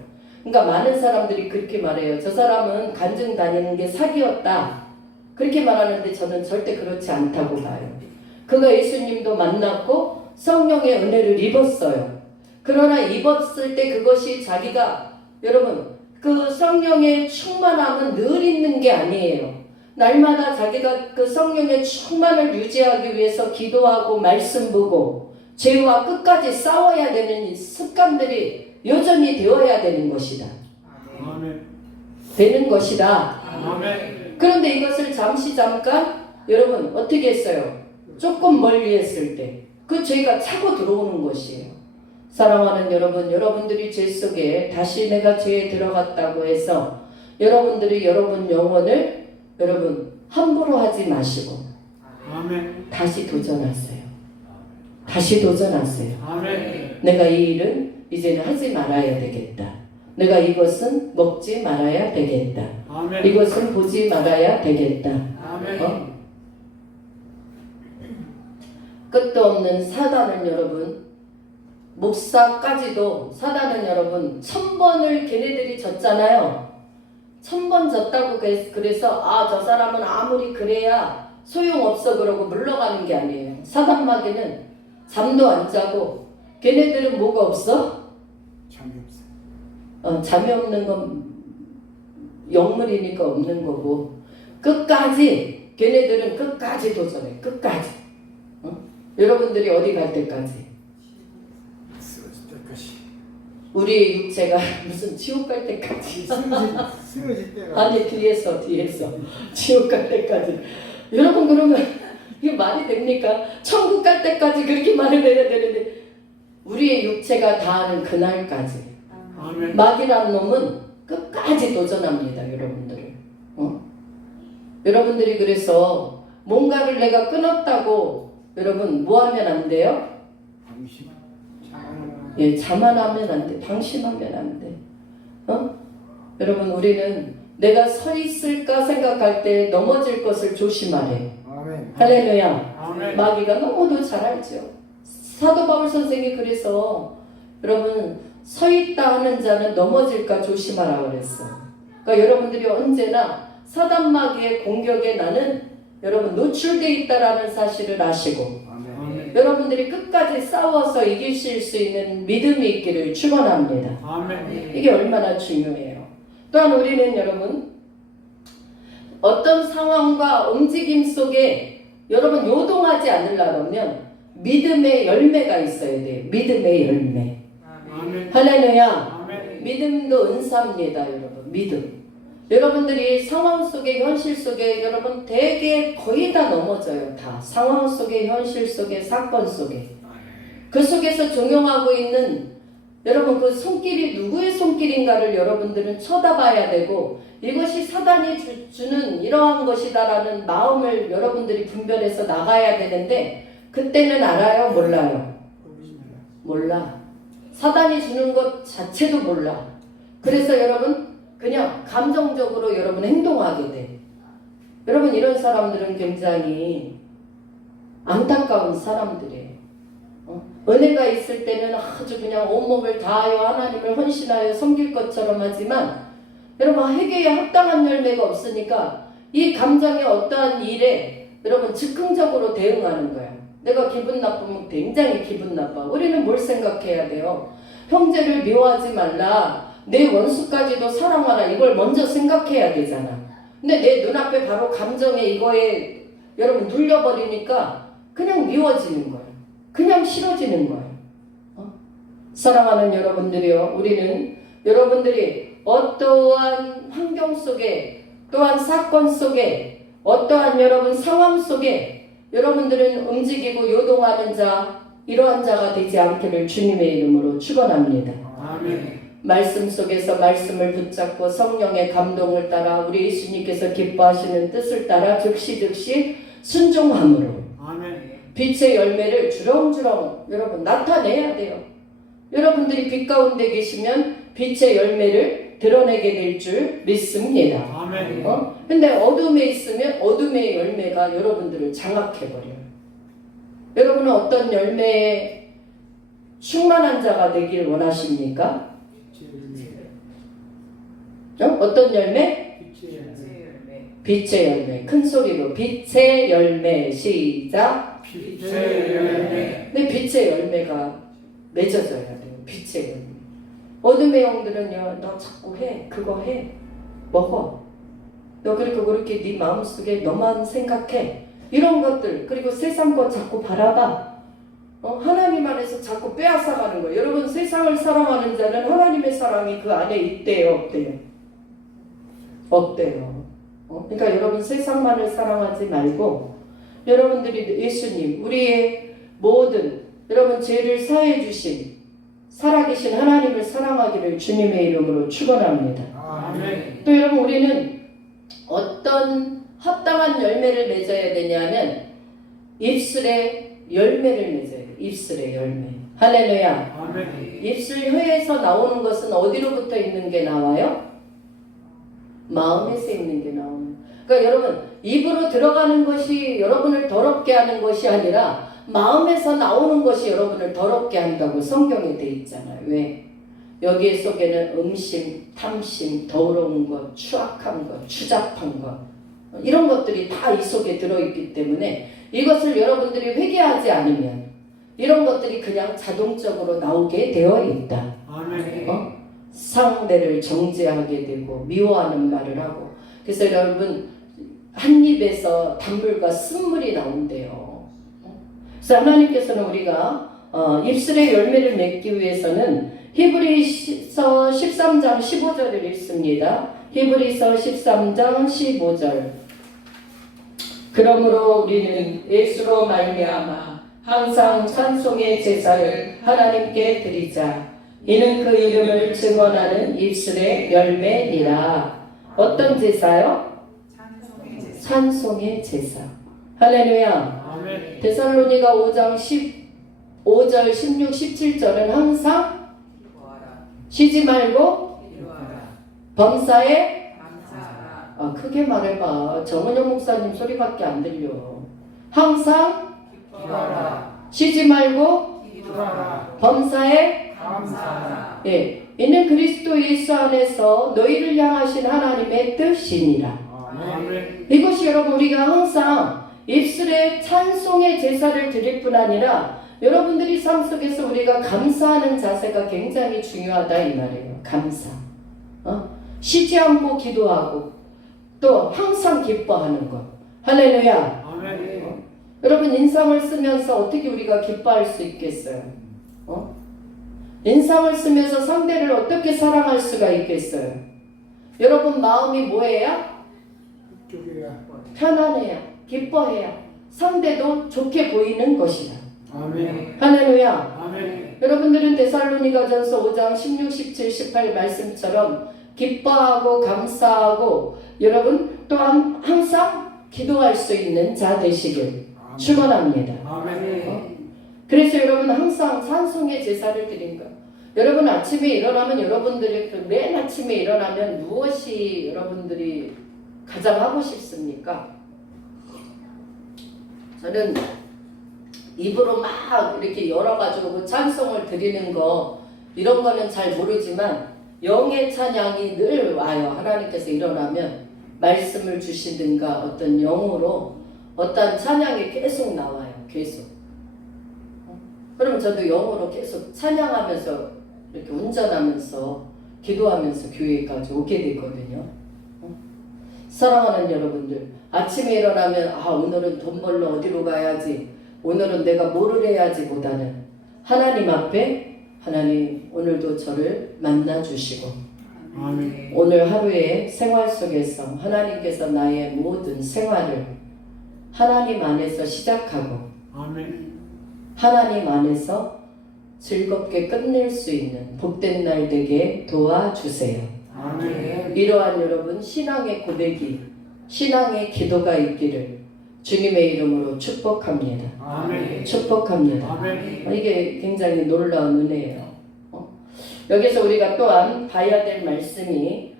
그러니까 많은 사람들이 그렇게 말해요. 저 사람은 간증 다니는 게 사기였다. 그렇게 말하는데 저는 절대 그렇지 않다고 봐요. 그가 예수님도 만났고 성령의 은혜를 입었어요. 그러나 입었을 때 그것이 자기가 여러분 그 성령의 충만함은 늘 있는 게 아니에요. 날마다 자기가 그 성령의 충만을 유지하기 위해서 기도하고 말씀 보고 죄와 끝까지 싸워야 되는 습관들이 여전히 되어야 되는 것이다. 되는 것이다. 그런데 이것을 잠깐 여러분 어떻게 했어요? 조금 멀리 했을 때 그 죄가 차고 들어오는 것이에요. 사랑하는 여러분, 여러분들이 죄 속에 다시 내가 죄에 들어갔다고 해서 여러분들이 여러분 영혼을 여러분 함부로 하지 마시고 다시 도전하세요. 다시 도전하세요. 내가 이 일은 이제는 하지 말아야 되겠다. 내가 이것은 먹지 말아야 되겠다. 이것은 보지 말아야 되겠다. 끝도 없는 사단은 여러분 목사까지도 사단은 여러분 1000번을 걔네들이 졌잖아요. 1000번 졌다고 그래서 저 사람은 아무리 그래야 소용없어 그러고 물러가는 게 아니에요. 사단 마귀는 잠도 안 자고 걔네들은 뭐가 없어? 잠이 없어. 잠이 없는 건 영물이니까 없는 거고 끝까지 걔네들은 끝까지 도전해. 끝까지. 여러분들이 어디 갈 때까지? 쓰러질 때까지. 우리의 육체가 무슨 지옥 갈 때까지? 쓰러질 때가. 아니 뒤에서 지옥 갈 때까지. 여러분 그러면 이게 말이 됩니까? 천국 갈 때까지 그렇게 말을 해야 되는데 우리의 육체가 다하는 그날까지. 마귀란 놈은 끝까지 도전합니다. 여러분들을. 여러분들이 그래서 뭔가를 내가 끊었다고 여러분 뭐 하면 안 돼요? 자만하면 안 돼. 방심하면 안 돼. 여러분 우리는 내가 서 있을까 생각할 때 넘어질 것을 조심하래. 할렐루야. 마귀가 너무도 잘 알죠. 사도 바울 선생이 그래서 여러분 서 있다 하는 자는 넘어질까 조심하라 그랬어. 그러니까 여러분들이 언제나 사단마귀의 공격에 나는 여러분 노출돼 있다라는 사실을 아시고 아멘. 여러분들이 끝까지 싸워서 이기실 수 있는 믿음이 있기를 축원합니다. 아멘. 이게 얼마나 중요해요. 또한 우리는 여러분 어떤 상황과 움직임 속에 여러분 요동하지 않으려면 믿음의 열매가 있어야 돼요. 믿음의 열매. 아멘. 할렐루야. 아멘. 믿음도 은사입니다, 여러분. 믿음. 여러분들이 상황 속에 현실 속에 여러분 대개 거의 다 넘어져요. 다 상황 속에 현실 속에 사건 속에 그 속에서 종용하고 있는 여러분 그 손길이 누구의 손길인가를 여러분들은 쳐다봐야 되고 이것이 사단이 주는 이러한 것이다라는 마음을 여러분들이 분별해서 나가야 되는데 그때는 알아요? 몰라요? 몰라. 사단이 주는 것 자체도 몰라. 그래서 여러분 그냥 감정적으로 여러분 행동하게 돼. 여러분 이런 사람들은 굉장히 안타까운 사람들이에요. 은혜가 있을 때는 아주 그냥 온몸을 다하여 하나님을 헌신하여 섬길 것처럼 하지만 여러분 회개에 합당한 열매가 없으니까 이 감정의 어떠한 일에 여러분 즉흥적으로 대응하는 거예요. 내가 기분 나쁘면 굉장히 기분 나빠. 우리는 뭘 생각해야 돼요? 형제를 미워하지 말라. 내 원수까지도 사랑하라. 이걸 먼저 생각해야 되잖아. 근데 내 눈앞에 바로 감정에 이거에 여러분 눌려버리니까 그냥 미워지는 거예요. 그냥 싫어지는 거예요. 사랑하는 여러분들이요. 우리는 여러분들이 어떠한 환경 속에 또한 사건 속에 어떠한 여러분 상황 속에 여러분들은 움직이고 요동하는 자 이러한 자가 되지 않기를 주님의 이름으로 축원합니다. 아멘. 말씀 속에서 말씀을 붙잡고 성령의 감동을 따라 우리 예수님께서 기뻐하시는 뜻을 따라 즉시 순종함으로 아멘. 빛의 열매를 주렁주렁 여러분 나타내야 돼요. 여러분들이 빛 가운데 계시면 빛의 열매를 드러내게 될 줄 믿습니다. 아멘. 근데 어둠에 있으면 어둠의 열매가 여러분들을 장악해버려요. 여러분은 어떤 열매에 충만한 자가 되길 원하십니까? 어떤 열매? 빛의 열매. 큰 소리로 빛의 열매. 시작. 빛의 열매. 근데 빛의 열매가 맺어져야 돼요. 빛의 열매. 어둠의 영들은요, 너 자꾸 해, 그거 해, 먹어. 너 그렇게 네 마음속에 너만 생각해. 이런 것들, 그리고 세상 것 자꾸 바라봐. 하나님 안에서 자꾸 빼앗아가는 거예요. 여러분 세상을 사랑하는 자는 하나님의 사랑이 그 안에 있대요, 없대요? 없대요. 그러니까 여러분 세상만을 사랑하지 말고 여러분들이 예수님, 우리의 모든 여러분 죄를 사해 주신 살아계신 하나님을 사랑하기를 주님의 이름으로 축원합니다. 아멘. 또 여러분 우리는 어떤 합당한 열매를 맺어야 되냐면 입술에 열매를 맺어야 돼요. 입술에 열매. 할렐루야. 아멘. 입술 혀에서 나오는 것은 어디로부터 있는 게 나와요? 마음에서 있는 게 나오는. 그러니까 여러분 입으로 들어가는 것이 여러분을 더럽게 하는 것이 아니라 마음에서 나오는 것이 여러분을 더럽게 한다고 성경에 돼 있잖아요. 왜? 여기 속에는 음심, 탐심, 더러운 것, 추악한 것, 추잡한 것 이런 것들이 다 이 속에 들어있기 때문에 이것을 여러분들이 회개하지 않으면 이런 것들이 그냥 자동적으로 나오게 되어 있다. 아멘. 상대를 정죄하게 되고 미워하는 말을 하고 그래서 여러분 한 입에서 단물과 쓴물이 나온대요. 그래서 하나님께서는 우리가 입술의 열매를 맺기 위해서는 히브리서 13장 15절을 읽습니다. 히브리서 13장 15절. 그러므로 우리는 예수로 말미암아 항상 찬송의 제사를 하나님께 드리자. 이는 그 이름을 증언하는 입술의 열매니라. 어떤 제사요? 찬송의 제사. 할렐루야. 아멘. 데살로니가 5장 15절, 16, 17절은 항상 쉬지 말고 범사에 크게 말해봐. 정은영 목사님 소리밖에 안 들려. 항상 쉬지 말고 범사에 감사하다. 예, 이는 그리스도 예수 안에서 너희를 향하신 하나님의 뜻이니라. 아멘. 이것이 여러분 우리가 항상 입술에 찬송의 제사를 드릴 뿐 아니라 여러분들이 삶 속에서 우리가 감사하는 자세가 굉장히 중요하다 이 말이에요. 감사. 쉬지 않고 기도하고 또 항상 기뻐하는 것. 할렐루야. 아멘. 여러분 인상을 쓰면서 어떻게 우리가 기뻐할 수 있겠어요? 인상을 쓰면서 상대를 어떻게 사랑할 수가 있겠어요? 여러분 마음이 뭐해야? 편안해야, 기뻐해야 상대도 좋게 보이는 것이다. 아멘. 할렐루야. 아멘. 여러분들은 데살로니가전서 5장 16, 17, 18 말씀처럼 기뻐하고 감사하고 여러분 또한 항상 기도할 수 있는 자 되시길 축원합니다. 아멘. 그래서 여러분 항상 찬송의 제사를 드린 것. 여러분 아침에 일어나면 여러분들이 맨 아침에 일어나면 무엇이 여러분들이 가장 하고 싶습니까? 저는 입으로 막 이렇게 열어가지고 그 찬송을 드리는 거 이런 거는 잘 모르지만 영의 찬양이 늘 와요. 하나님께서 일어나면 말씀을 주시든가 어떤 영으로 어떤 찬양이 계속 나와요. 계속. 그러면 저도 영으로 계속 찬양하면서 이렇게 운전하면서 기도하면서 교회까지 오게 되거든요. 사랑하는 여러분들, 아침에 일어나면 오늘은 돈 벌러 어디로 가야지, 오늘은 내가 뭐를 해야지 보다는 하나님 앞에 하나님 오늘도 저를 만나주시고 아멘. 오늘 하루의 생활 속에서 하나님께서 나의 모든 생활을 하나님 안에서 시작하고 아멘. 하나님 안에서 즐겁게 끝낼 수 있는 복된 날 되게 도와주세요. 아멘. 이러한 여러분 신앙의 고백이 신앙의 기도가 있기를 주님의 이름으로 축복합니다. 아멘. 축복합니다. 아멘. 이게 굉장히 놀라운 은혜예요. 여기서 우리가 또한 봐야 될 말씀이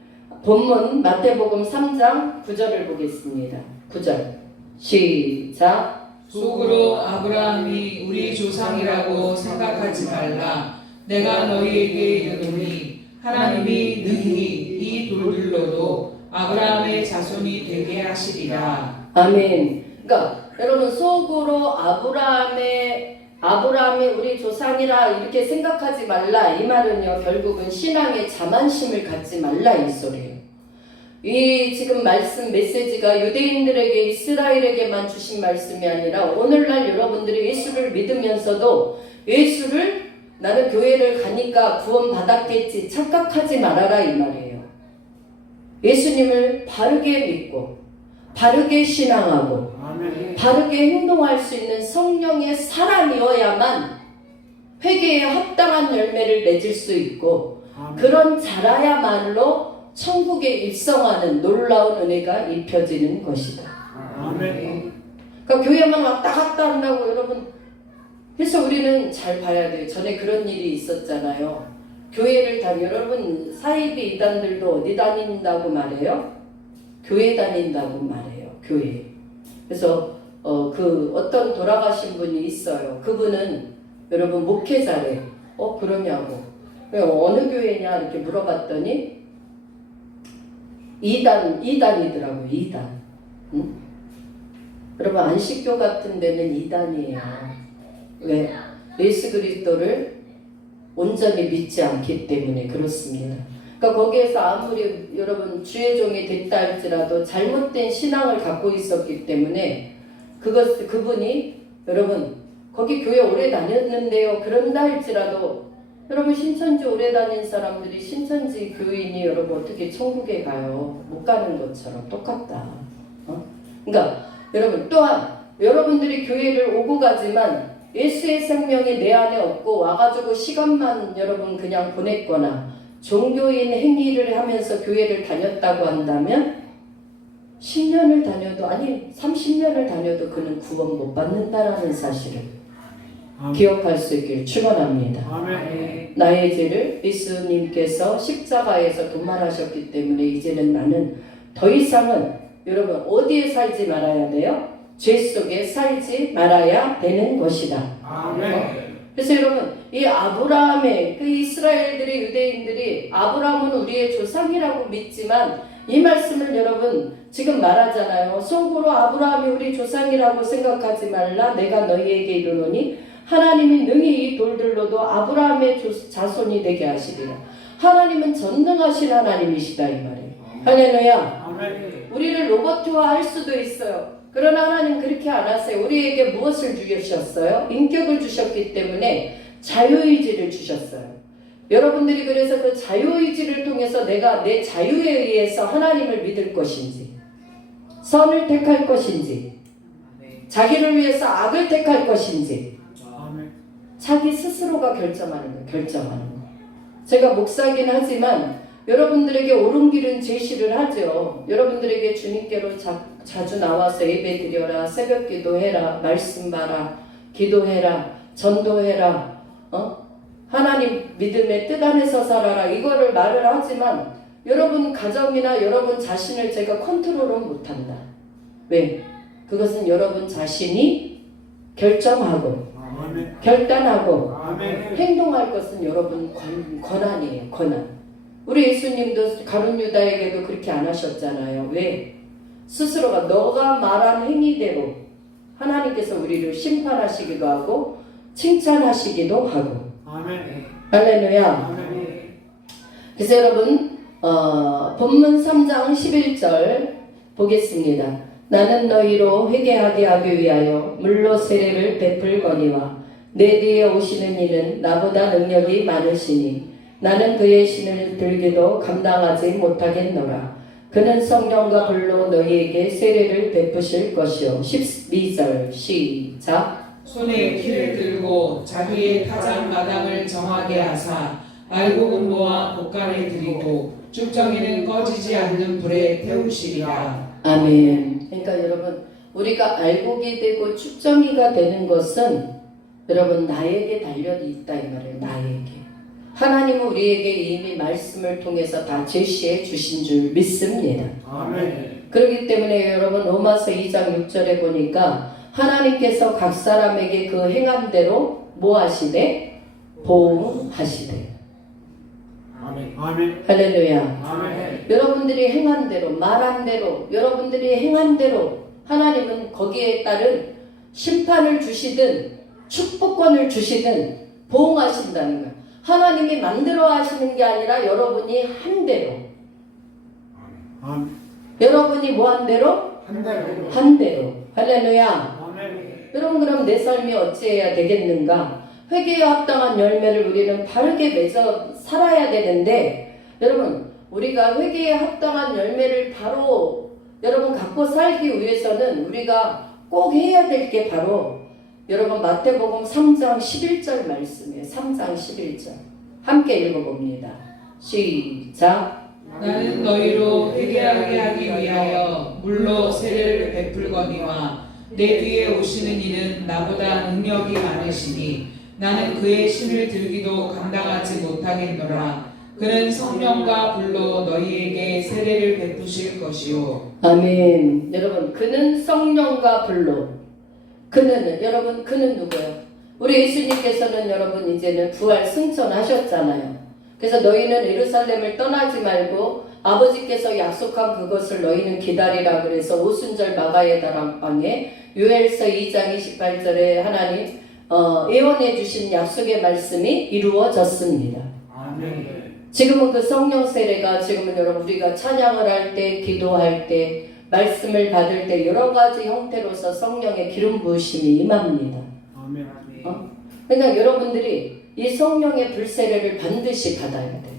본문 마태복음 3장 9절을 보겠습니다. 9절 시작. 속으로 아브라함이 우리 조상이라고 생각하지 말라. 내가 너희에게 이르노니 하나님이 능히 이 돌들로도 아브라함의 자손이 되게 하시리라. 아멘. 그러니까 여러분 속으로 아브라함이 우리 조상이라 이렇게 생각하지 말라. 이 말은요 결국은 신앙의 자만심을 갖지 말라 이 소리예요. 이 지금 말씀 메시지가 유대인들에게 이스라엘에게만 주신 말씀이 아니라 오늘날 여러분들이 예수를 믿으면서도 예수를 나는 교회를 가니까 구원 받았겠지 착각하지 말아라 이 말이에요. 예수님을 바르게 믿고 바르게 신앙하고 아멘. 바르게 행동할 수 있는 성령의 사람이어야만 회개에 합당한 열매를 맺을 수 있고 아멘. 그런 자라야말로 천국에 입성하는 놀라운 은혜가 입혀지는 것이다. 아멘. 그러니까 교회만 왔다 갔다 한다고 여러분. 그래서 우리는 잘 봐야 돼요. 전에 그런 일이 있었잖아요. 교회를 여러분 사이비 이단들도 어디 다닌다고 말해요? 교회 다닌다고 말해요. 교회. 그래서 그 어떤 돌아가신 분이 있어요. 그분은 여러분 목회자래. 그러냐고. 어느 교회냐 이렇게 물어봤더니 이단이더라고요. 이단. 응? 여러분 안식교 같은 데는 이단이에요. 왜? 예수 그리스도를 온전히 믿지 않기 때문에 그렇습니다. 그러니까 거기에서 아무리 여러분 주의 종이 됐다 할지라도 잘못된 신앙을 갖고 있었기 때문에 그분이 여러분 거기 교회 오래 다녔는데요. 그런다 할지라도 여러분 신천지 오래 다닌 사람들이 신천지 교인이 여러분 어떻게 천국에 가요? 못 가는 것처럼 똑같다. 그러니까 여러분 또한 여러분들이 교회를 오고 가지만 예수의 생명이 내 안에 없고 와가지고 시간만 여러분 그냥 보냈거나 종교인 행위를 하면서 교회를 다녔다고 한다면 10년을 다녀도 아니 30년을 다녀도 그는 구원 못 받는다라는 사실을 기억할 수 있길 축원합니다. 아멘. 나의 죄를 예수님께서 십자가에서 도말하셨기 때문에 이제는 나는 더 이상은 여러분 어디에 살지 말아야 돼요? 죄 속에 살지 말아야 되는 것이다. 아멘. 그래서 여러분 이 아브라함의 그 이스라엘들의 유대인들이 아브라함은 우리의 조상이라고 믿지만 이 말씀을 여러분 지금 말하잖아요. 속으로 아브라함이 우리 조상이라고 생각하지 말라. 내가 너희에게 이르노니 하나님이 능히 이 돌들로도 아브라함의 자손이 되게 하시리라. 하나님은 전능하신 하나님이시다 이 말이에요. 할렐루야. 아멘. 우리를 로봇화 할 수도 있어요. 그러나 하나님 그렇게 안 하세요. 우리에게 무엇을 주셨어요? 인격을 주셨기 때문에 자유의지를 주셨어요. 여러분들이 그래서 그 자유의지를 통해서 내가 내 자유에 의해서 하나님을 믿을 것인지, 선을 택할 것인지, 자기를 위해서 악을 택할 것인지, 아멘. 자기 스스로가 결정하는 거예요. 결정하는 거. 제가 목사긴 하지만 여러분들에게 옳은 길은 제시를 하죠. 여러분들에게 주님께로 자주 나와서 예배 드려라, 새벽 기도해라, 말씀 봐라, 기도해라, 전도해라, 하나님 믿음의 뜻 안에서 살아라, 이거를 말을 하지만 여러분 가정이나 여러분 자신을 제가 컨트롤은 못한다. 왜? 그것은 여러분 자신이 결정하고 아멘. 결단하고 아멘. 행동할 것은 여러분 권한이에요. 권한. 우리 예수님도 가룟 유다에게도 그렇게 안 하셨잖아요. 왜? 스스로가 너가 말한 행위대로 하나님께서 우리를 심판하시기도 하고 칭찬하시기도 하고. 아멘. 할렐루야. 아멘. 그래서 여러분 본문 3장 11절 보겠습니다. 나는 너희로 회개하게 하기 위하여 물로 세례를 베풀거니와 내 뒤에 오시는 이는 나보다 능력이 많으시니 나는 그의 신을 들기도 감당하지 못하겠노라. 그는 성령과 불로 너희에게 세례를 베푸실 것이요. 12절 시작. 손에 키를 들고 자기의 타작 마당을 정하게 하사 알곡은모와 곡간을 드리고 쭉정이는 꺼지지 않는 불에 태우시리라. 아멘. 그러니까 여러분 우리가 알곡이 되고 축정이가 되는 것은 여러분 나에게 달려 있다 이 말이에요. 나에게. 하나님은 우리에게 이미 말씀을 통해서 다 제시해 주신 줄 믿습니다. 아멘. 그렇기 때문에 여러분 로마서 2장 6절에 보니까 하나님께서 각 사람에게 그 행한 대로 뭐 하시되? 보응하시되. 아멘. 아멘. 할렐루야. 아멘. 여러분들이 행한 대로, 말한 대로, 여러분들이 행한 대로 하나님은 거기에 따른 심판을 주시든 축복권을 주시든 보응하신다는 거예요. 하나님이 만들어 하시는 게 아니라 여러분이 한 대로. 아멘. 여러분이 뭐 한 대로? 한 대로. 한 대로. 할렐루야. 아멘. 여러분 그럼 내 삶이 어찌해야 되겠는가? 회개에 합당한 열매를 우리는 바르게 맺어 살아야 되는데 여러분 우리가 회개에 합당한 열매를 바로 여러분 갖고 살기 위해서는 우리가 꼭 해야 될 게 바로 여러분 마태복음 3장 11절 말씀이에요. 3장 11절 함께 읽어봅니다. 시작. 나는 너희로 회개하게 하기 위하여 물로 세례를 베풀거니와 내 뒤에 오시는 이는 나보다 능력이 많으시니 나는 그의 신을 들기도 감당하지 못하겠노라. 그는 성령과 불로 너희에게 세례를 베푸실 것이요. 아멘. 여러분 그는 성령과 불로 그는 여러분 그는 누구예요? 우리 예수님께서는 여러분 이제는 부활 승천하셨잖아요. 그래서 너희는 예루살렘을 떠나지 말고 아버지께서 약속한 그것을 너희는 기다리라 그래서 오순절 마가의 다락방에 요엘서 2장 28절에 하나님 예언해 주신 약속의 말씀이 이루어졌습니다. 아멘. 지금은 그 성령 세례가 지금은 여러분 우리가 찬양을 할 때 기도할 때 말씀을 받을 때 여러 가지 형태로서 성령의 기름 부으심이 임합니다. 아멘. 그러니까 여러분들이 이 성령의 불세례를 반드시 받아야 돼요.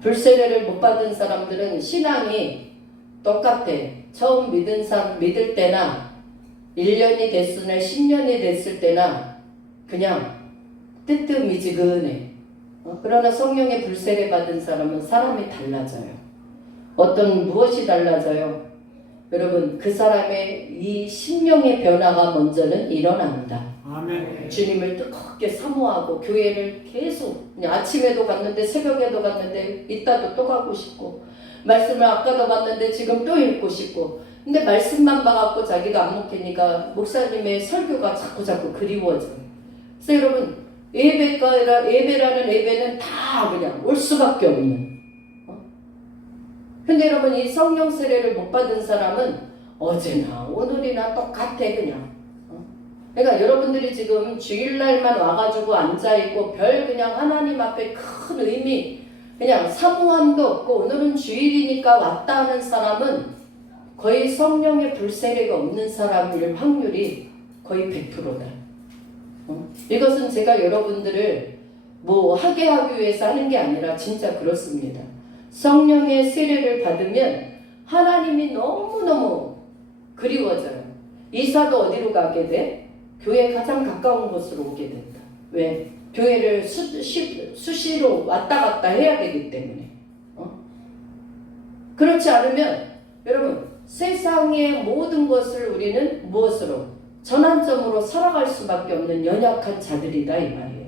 불세례를 못 받은 사람들은 신앙이 똑같아. 처음 믿을 때나 1년이 됐으나 10년이 됐을 때나 그냥 뜨뜻미지근해. 그러나 성령의 불세례 받은 사람은 사람이 달라져요. 어떤 무엇이 달라져요? 여러분 그 사람의 이 심령의 변화가 먼저는 일어난다. 아멘. 주님을 뜨겁게 사모하고 교회를 계속 그냥 아침에도 갔는데 새벽에도 갔는데 이따도 또 가고 싶고 말씀을 아까도 봤는데 지금 또 읽고 싶고 근데 말씀만 봐갖고 자기가 안 먹히니까 목사님의 설교가 자꾸 그리워져. 그래서 여러분 예배라는 예배는 다 그냥 올 수밖에 없는. 근데 여러분 이 성령 세례를 못 받은 사람은 어제나 오늘이나 똑같아 그냥. 그러니까 여러분들이 지금 주일날만 와가지고 앉아있고 별 그냥 하나님 앞에 큰 의미 그냥 사모함도 없고 오늘은 주일이니까 왔다 하는 사람은 거의 성령의 불세례가 없는 사람일 확률이 거의 100%다. 이것은 제가 여러분들을 뭐 하게 하기 위해서 하는 게 아니라 진짜 그렇습니다. 성령의 세례를 받으면 하나님이 너무너무 그리워져요. 이사도 어디로 가게 돼? 교회 가장 가까운 곳으로 오게 된다. 왜? 교회를 수시로 왔다 갔다 해야 되기 때문에. 그렇지 않으면 여러분 세상의 모든 것을 우리는 무엇으로? 전환점으로 살아갈 수밖에 없는 연약한 자들이다 이 말이에요.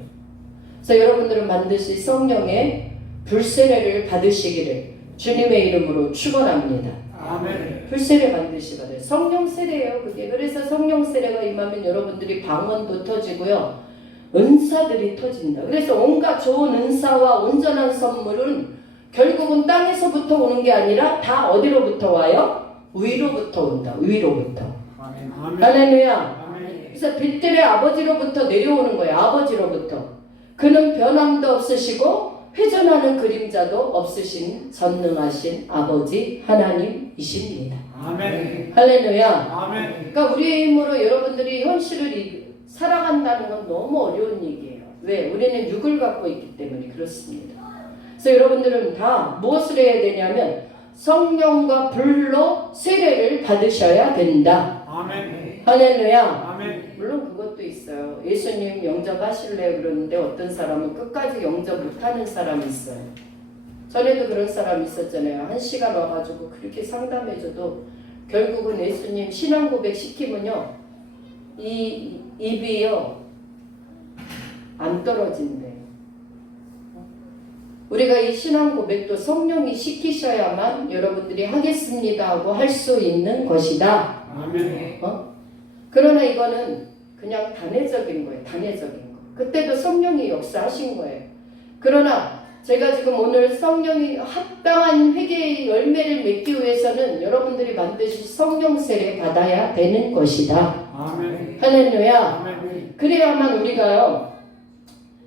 그래서 여러분들은 반드시 성령의 불세례를 받으시기를 주님의 이름으로 축원합니다. 아멘. 불세례 반드시 받아요. 성령 세례예요 그게. 그래서 성령 세례가 임하면 여러분들이 방언도 터지고요. 은사들이 터진다. 그래서 온갖 좋은 은사와 온전한 선물은 결국은 땅에서부터 오는 게 아니라 다 어디로부터 와요? 위로부터 온다. 위로부터. 아멘. 아멘. 할렐루야. 아멘. 그래서 빛들의 아버지로부터 내려오는 거예요. 아버지로부터. 그는 변함도 없으시고 회전하는 그림자도 없으신 전능하신 아버지 하나님이십니다. 아멘. 할렐루야. 아멘. 그러니까 우리의 힘으로 여러분들이 현실을 살아간다는 건 너무 어려운 얘기예요. 왜? 우리는 육을 갖고 있기 때문에 그렇습니다. 그래서 여러분들은 다 무엇을 해야 되냐면 성령과 불로 세례를 받으셔야 된다. 아멘. 할렐루야. 아멘. 물론 그것도 있어요. 예수님 영접하실래요? 그러는데 어떤 사람은 끝까지 영접 못하는 사람이 있어요. 전에도 그런 사람이 있었잖아요. 1시간 와가지고 그렇게 상담해줘도 결국은 예수님 신앙 고백 시키면요 이 입이요 안 떨어진대. 우리가 이 신앙 고백도 성령이 시키셔야만 여러분들이 하겠습니다 하고 할 수 있는 것이다. 아멘. 그러나 이거는 그냥 단회적인 거예요. 단회적인 거. 그때도 성령이 역사하신 거예요. 그러나 제가 지금 오늘 성령이 합당한 회개의 열매를 맺기 위해서는 여러분들이 반드시 성령 세례 받아야 되는 것이다. 아멘. 할렐루야. 아멘. 그래야만 우리가요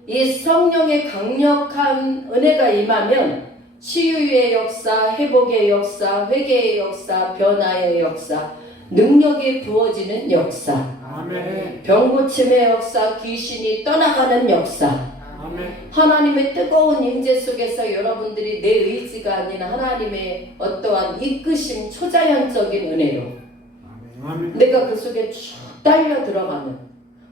이 성령의 강력한 은혜가 임하면 치유의 역사, 회복의 역사, 회개의 역사, 변화의 역사, 능력이 부어지는 역사, 아멘. 병고침의 역사, 귀신이 떠나가는 역사, 아멘. 하나님의 뜨거운 임재 속에서 여러분들이 내 의지가 아닌 하나님의 어떠한 이끄심 초자연적인 은혜로 아멘. 내가 그 속에 쭉 딸려 들어가는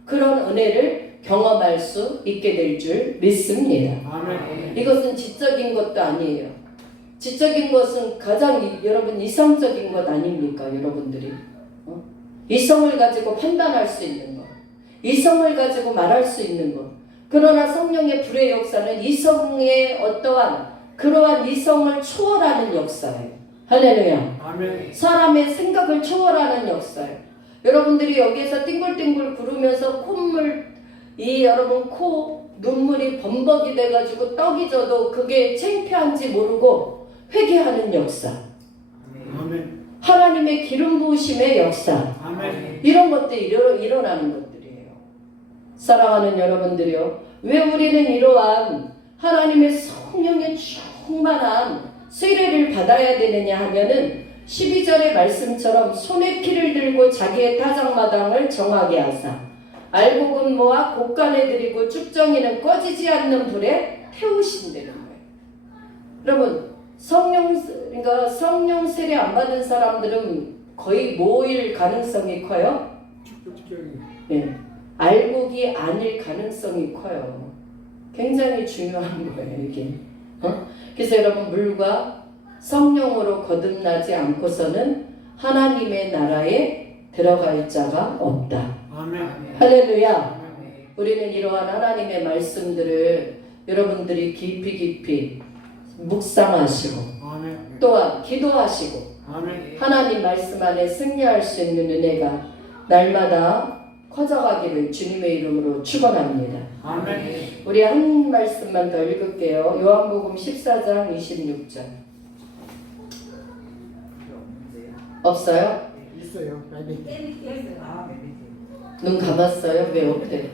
그런 은혜를 경험할 수 있게 될 줄 믿습니다. 아멘. 이것은 지적인 것도 아니에요. 지적인 것은 가장 여러분 이성적인 것 아닙니까? 여러분들이 이성을 가지고 판단할 수 있는 것, 이성을 가지고 말할 수 있는 것. 그러나 성령의 불의 역사는 이성의 어떠한 그러한 이성을 초월하는 역사예요. 할렐루야. 아멘. 사람의 생각을 초월하는 역사예요. 여러분들이 여기에서 띵글띵글 구르면서 콧물 여러분 코 눈물이 범벅이 돼가지고 떡이 져도 그게 창피한지 모르고 회개하는 역사. 아멘. 하나님의 기름 부으심의 역사. 아멘. 이런 것들이 일어나는 것들이에요. 사랑하는 여러분들이요. 왜 우리는 이러한 하나님의 성령의 충만한 세례를 받아야 되느냐 하면은 12절의 말씀처럼 손에 피를 들고 자기의 타작마당을 정하게 하사 알곡은 모아 곡간에 들이고 쭉정이는 꺼지지 않는 불에 태우신다는 거예요. 여러분 그러니까 성령 세례 안 받은 사람들은 거의 뭐일 가능성이 커요? 네, 알곡이 아닐 가능성이 커요. 굉장히 중요한 거예요 이게. 그래서 여러분 물과 성령으로 거듭나지 않고서는 하나님의 나라에 들어갈 자가 없다. 아멘. 할렐루야. 우리는 이러한 하나님의 말씀들을 여러분들이 깊이 묵상하시고 아멘. 또한 기도하시고 아멘. 하나님 말씀 안에 승리할 수 있는 은혜가 날마다 커져가기를 주님의 이름으로 축원합니다. 아멘. 우리 한 말씀만 더 읽을게요. 요한복음 14장 26절. 없어요? 있어요. 아멘. 눈 감았어요? 왜 없대?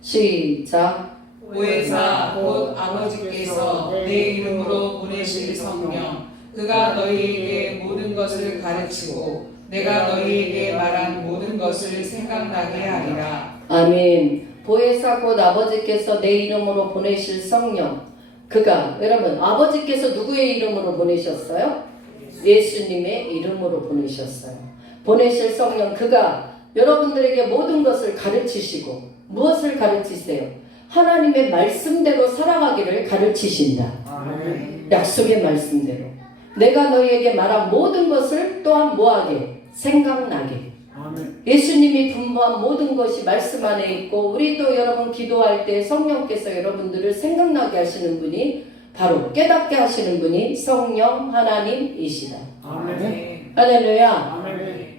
시작. 보혜사 곧 아버지께서 내 이름으로 보내실 성령 그가 너희에게 모든 것을 가르치고 내가 너희에게 말한 모든 것을 생각나게 하리라. 아멘. 보혜사 곧 아버지께서 내 이름으로 보내실 성령. 그가 여러분 아버지께서 누구의 이름으로 보내셨어요? 예수님의 이름으로 보내셨어요. 보내실 성령 그가 여러분들에게 모든 것을 가르치시고 무엇을 가르치세요? 하나님의 말씀대로 살아가기를 가르치신다. 아멘. 약속의 말씀대로. 내가 너희에게 말한 모든 것을 또한 뭐하게? 생각나게. 아멘. 예수님이 분부한 모든 것이 말씀 안에 있고 우리도 여러분 기도할 때 성령께서 여러분들을 생각나게 하시는 분이 바로 깨닫게 하시는 분이 성령 하나님이시다. 아멘. 할렐루야. 아멘.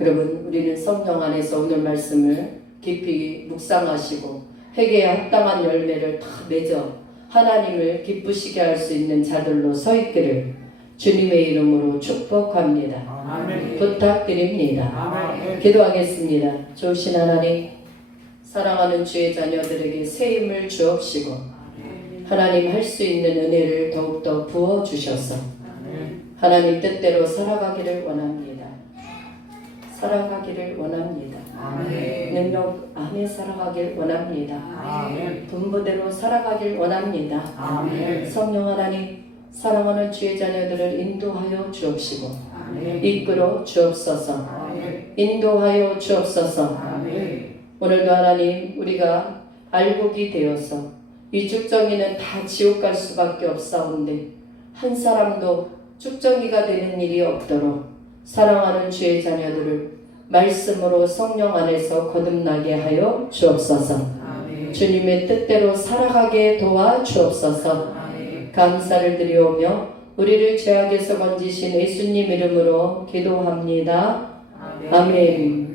여러분 우리는 성령 안에서 오늘 말씀을 깊이 묵상하시고 회개에 합당한 열매를 다 맺어 하나님을 기쁘시게 할 수 있는 자들로 서 있기를 주님의 이름으로 축복합니다. 아멘. 부탁드립니다. 아멘. 기도하겠습니다. 좋으신 하나님, 사랑하는 주의 자녀들에게 새 힘을 주옵시고 하나님 할 수 있는 은혜를 더욱더 부어주셔서 하나님 뜻대로 살아가기를 원합니다. 살아가기를 원합니다. 아멘. 능력 안에 살아가길 원합니다. 아멘. 분부대로 살아가길 원합니다. 아멘. 성령 하나님, 사랑하는 주의 자녀들을 인도하여 주옵시고 아멘. 이끌어 주옵소서. 아멘. 인도하여 주옵소서. 아멘. 오늘도 하나님 우리가 알곡이 되어서 이 쭉정이는 다 지옥 갈 수밖에 없사온데 한 사람도 쭉정이가 되는 일이 없도록 사랑하는 주의 자녀들을 말씀으로 성령 안에서 거듭나게 하여 주옵소서. 아멘. 주님의 뜻대로 살아가게 도와 주옵소서. 아멘. 감사를 드리오며 우리를 죄악에서 건지신 예수님 이름으로 기도합니다. 아멘.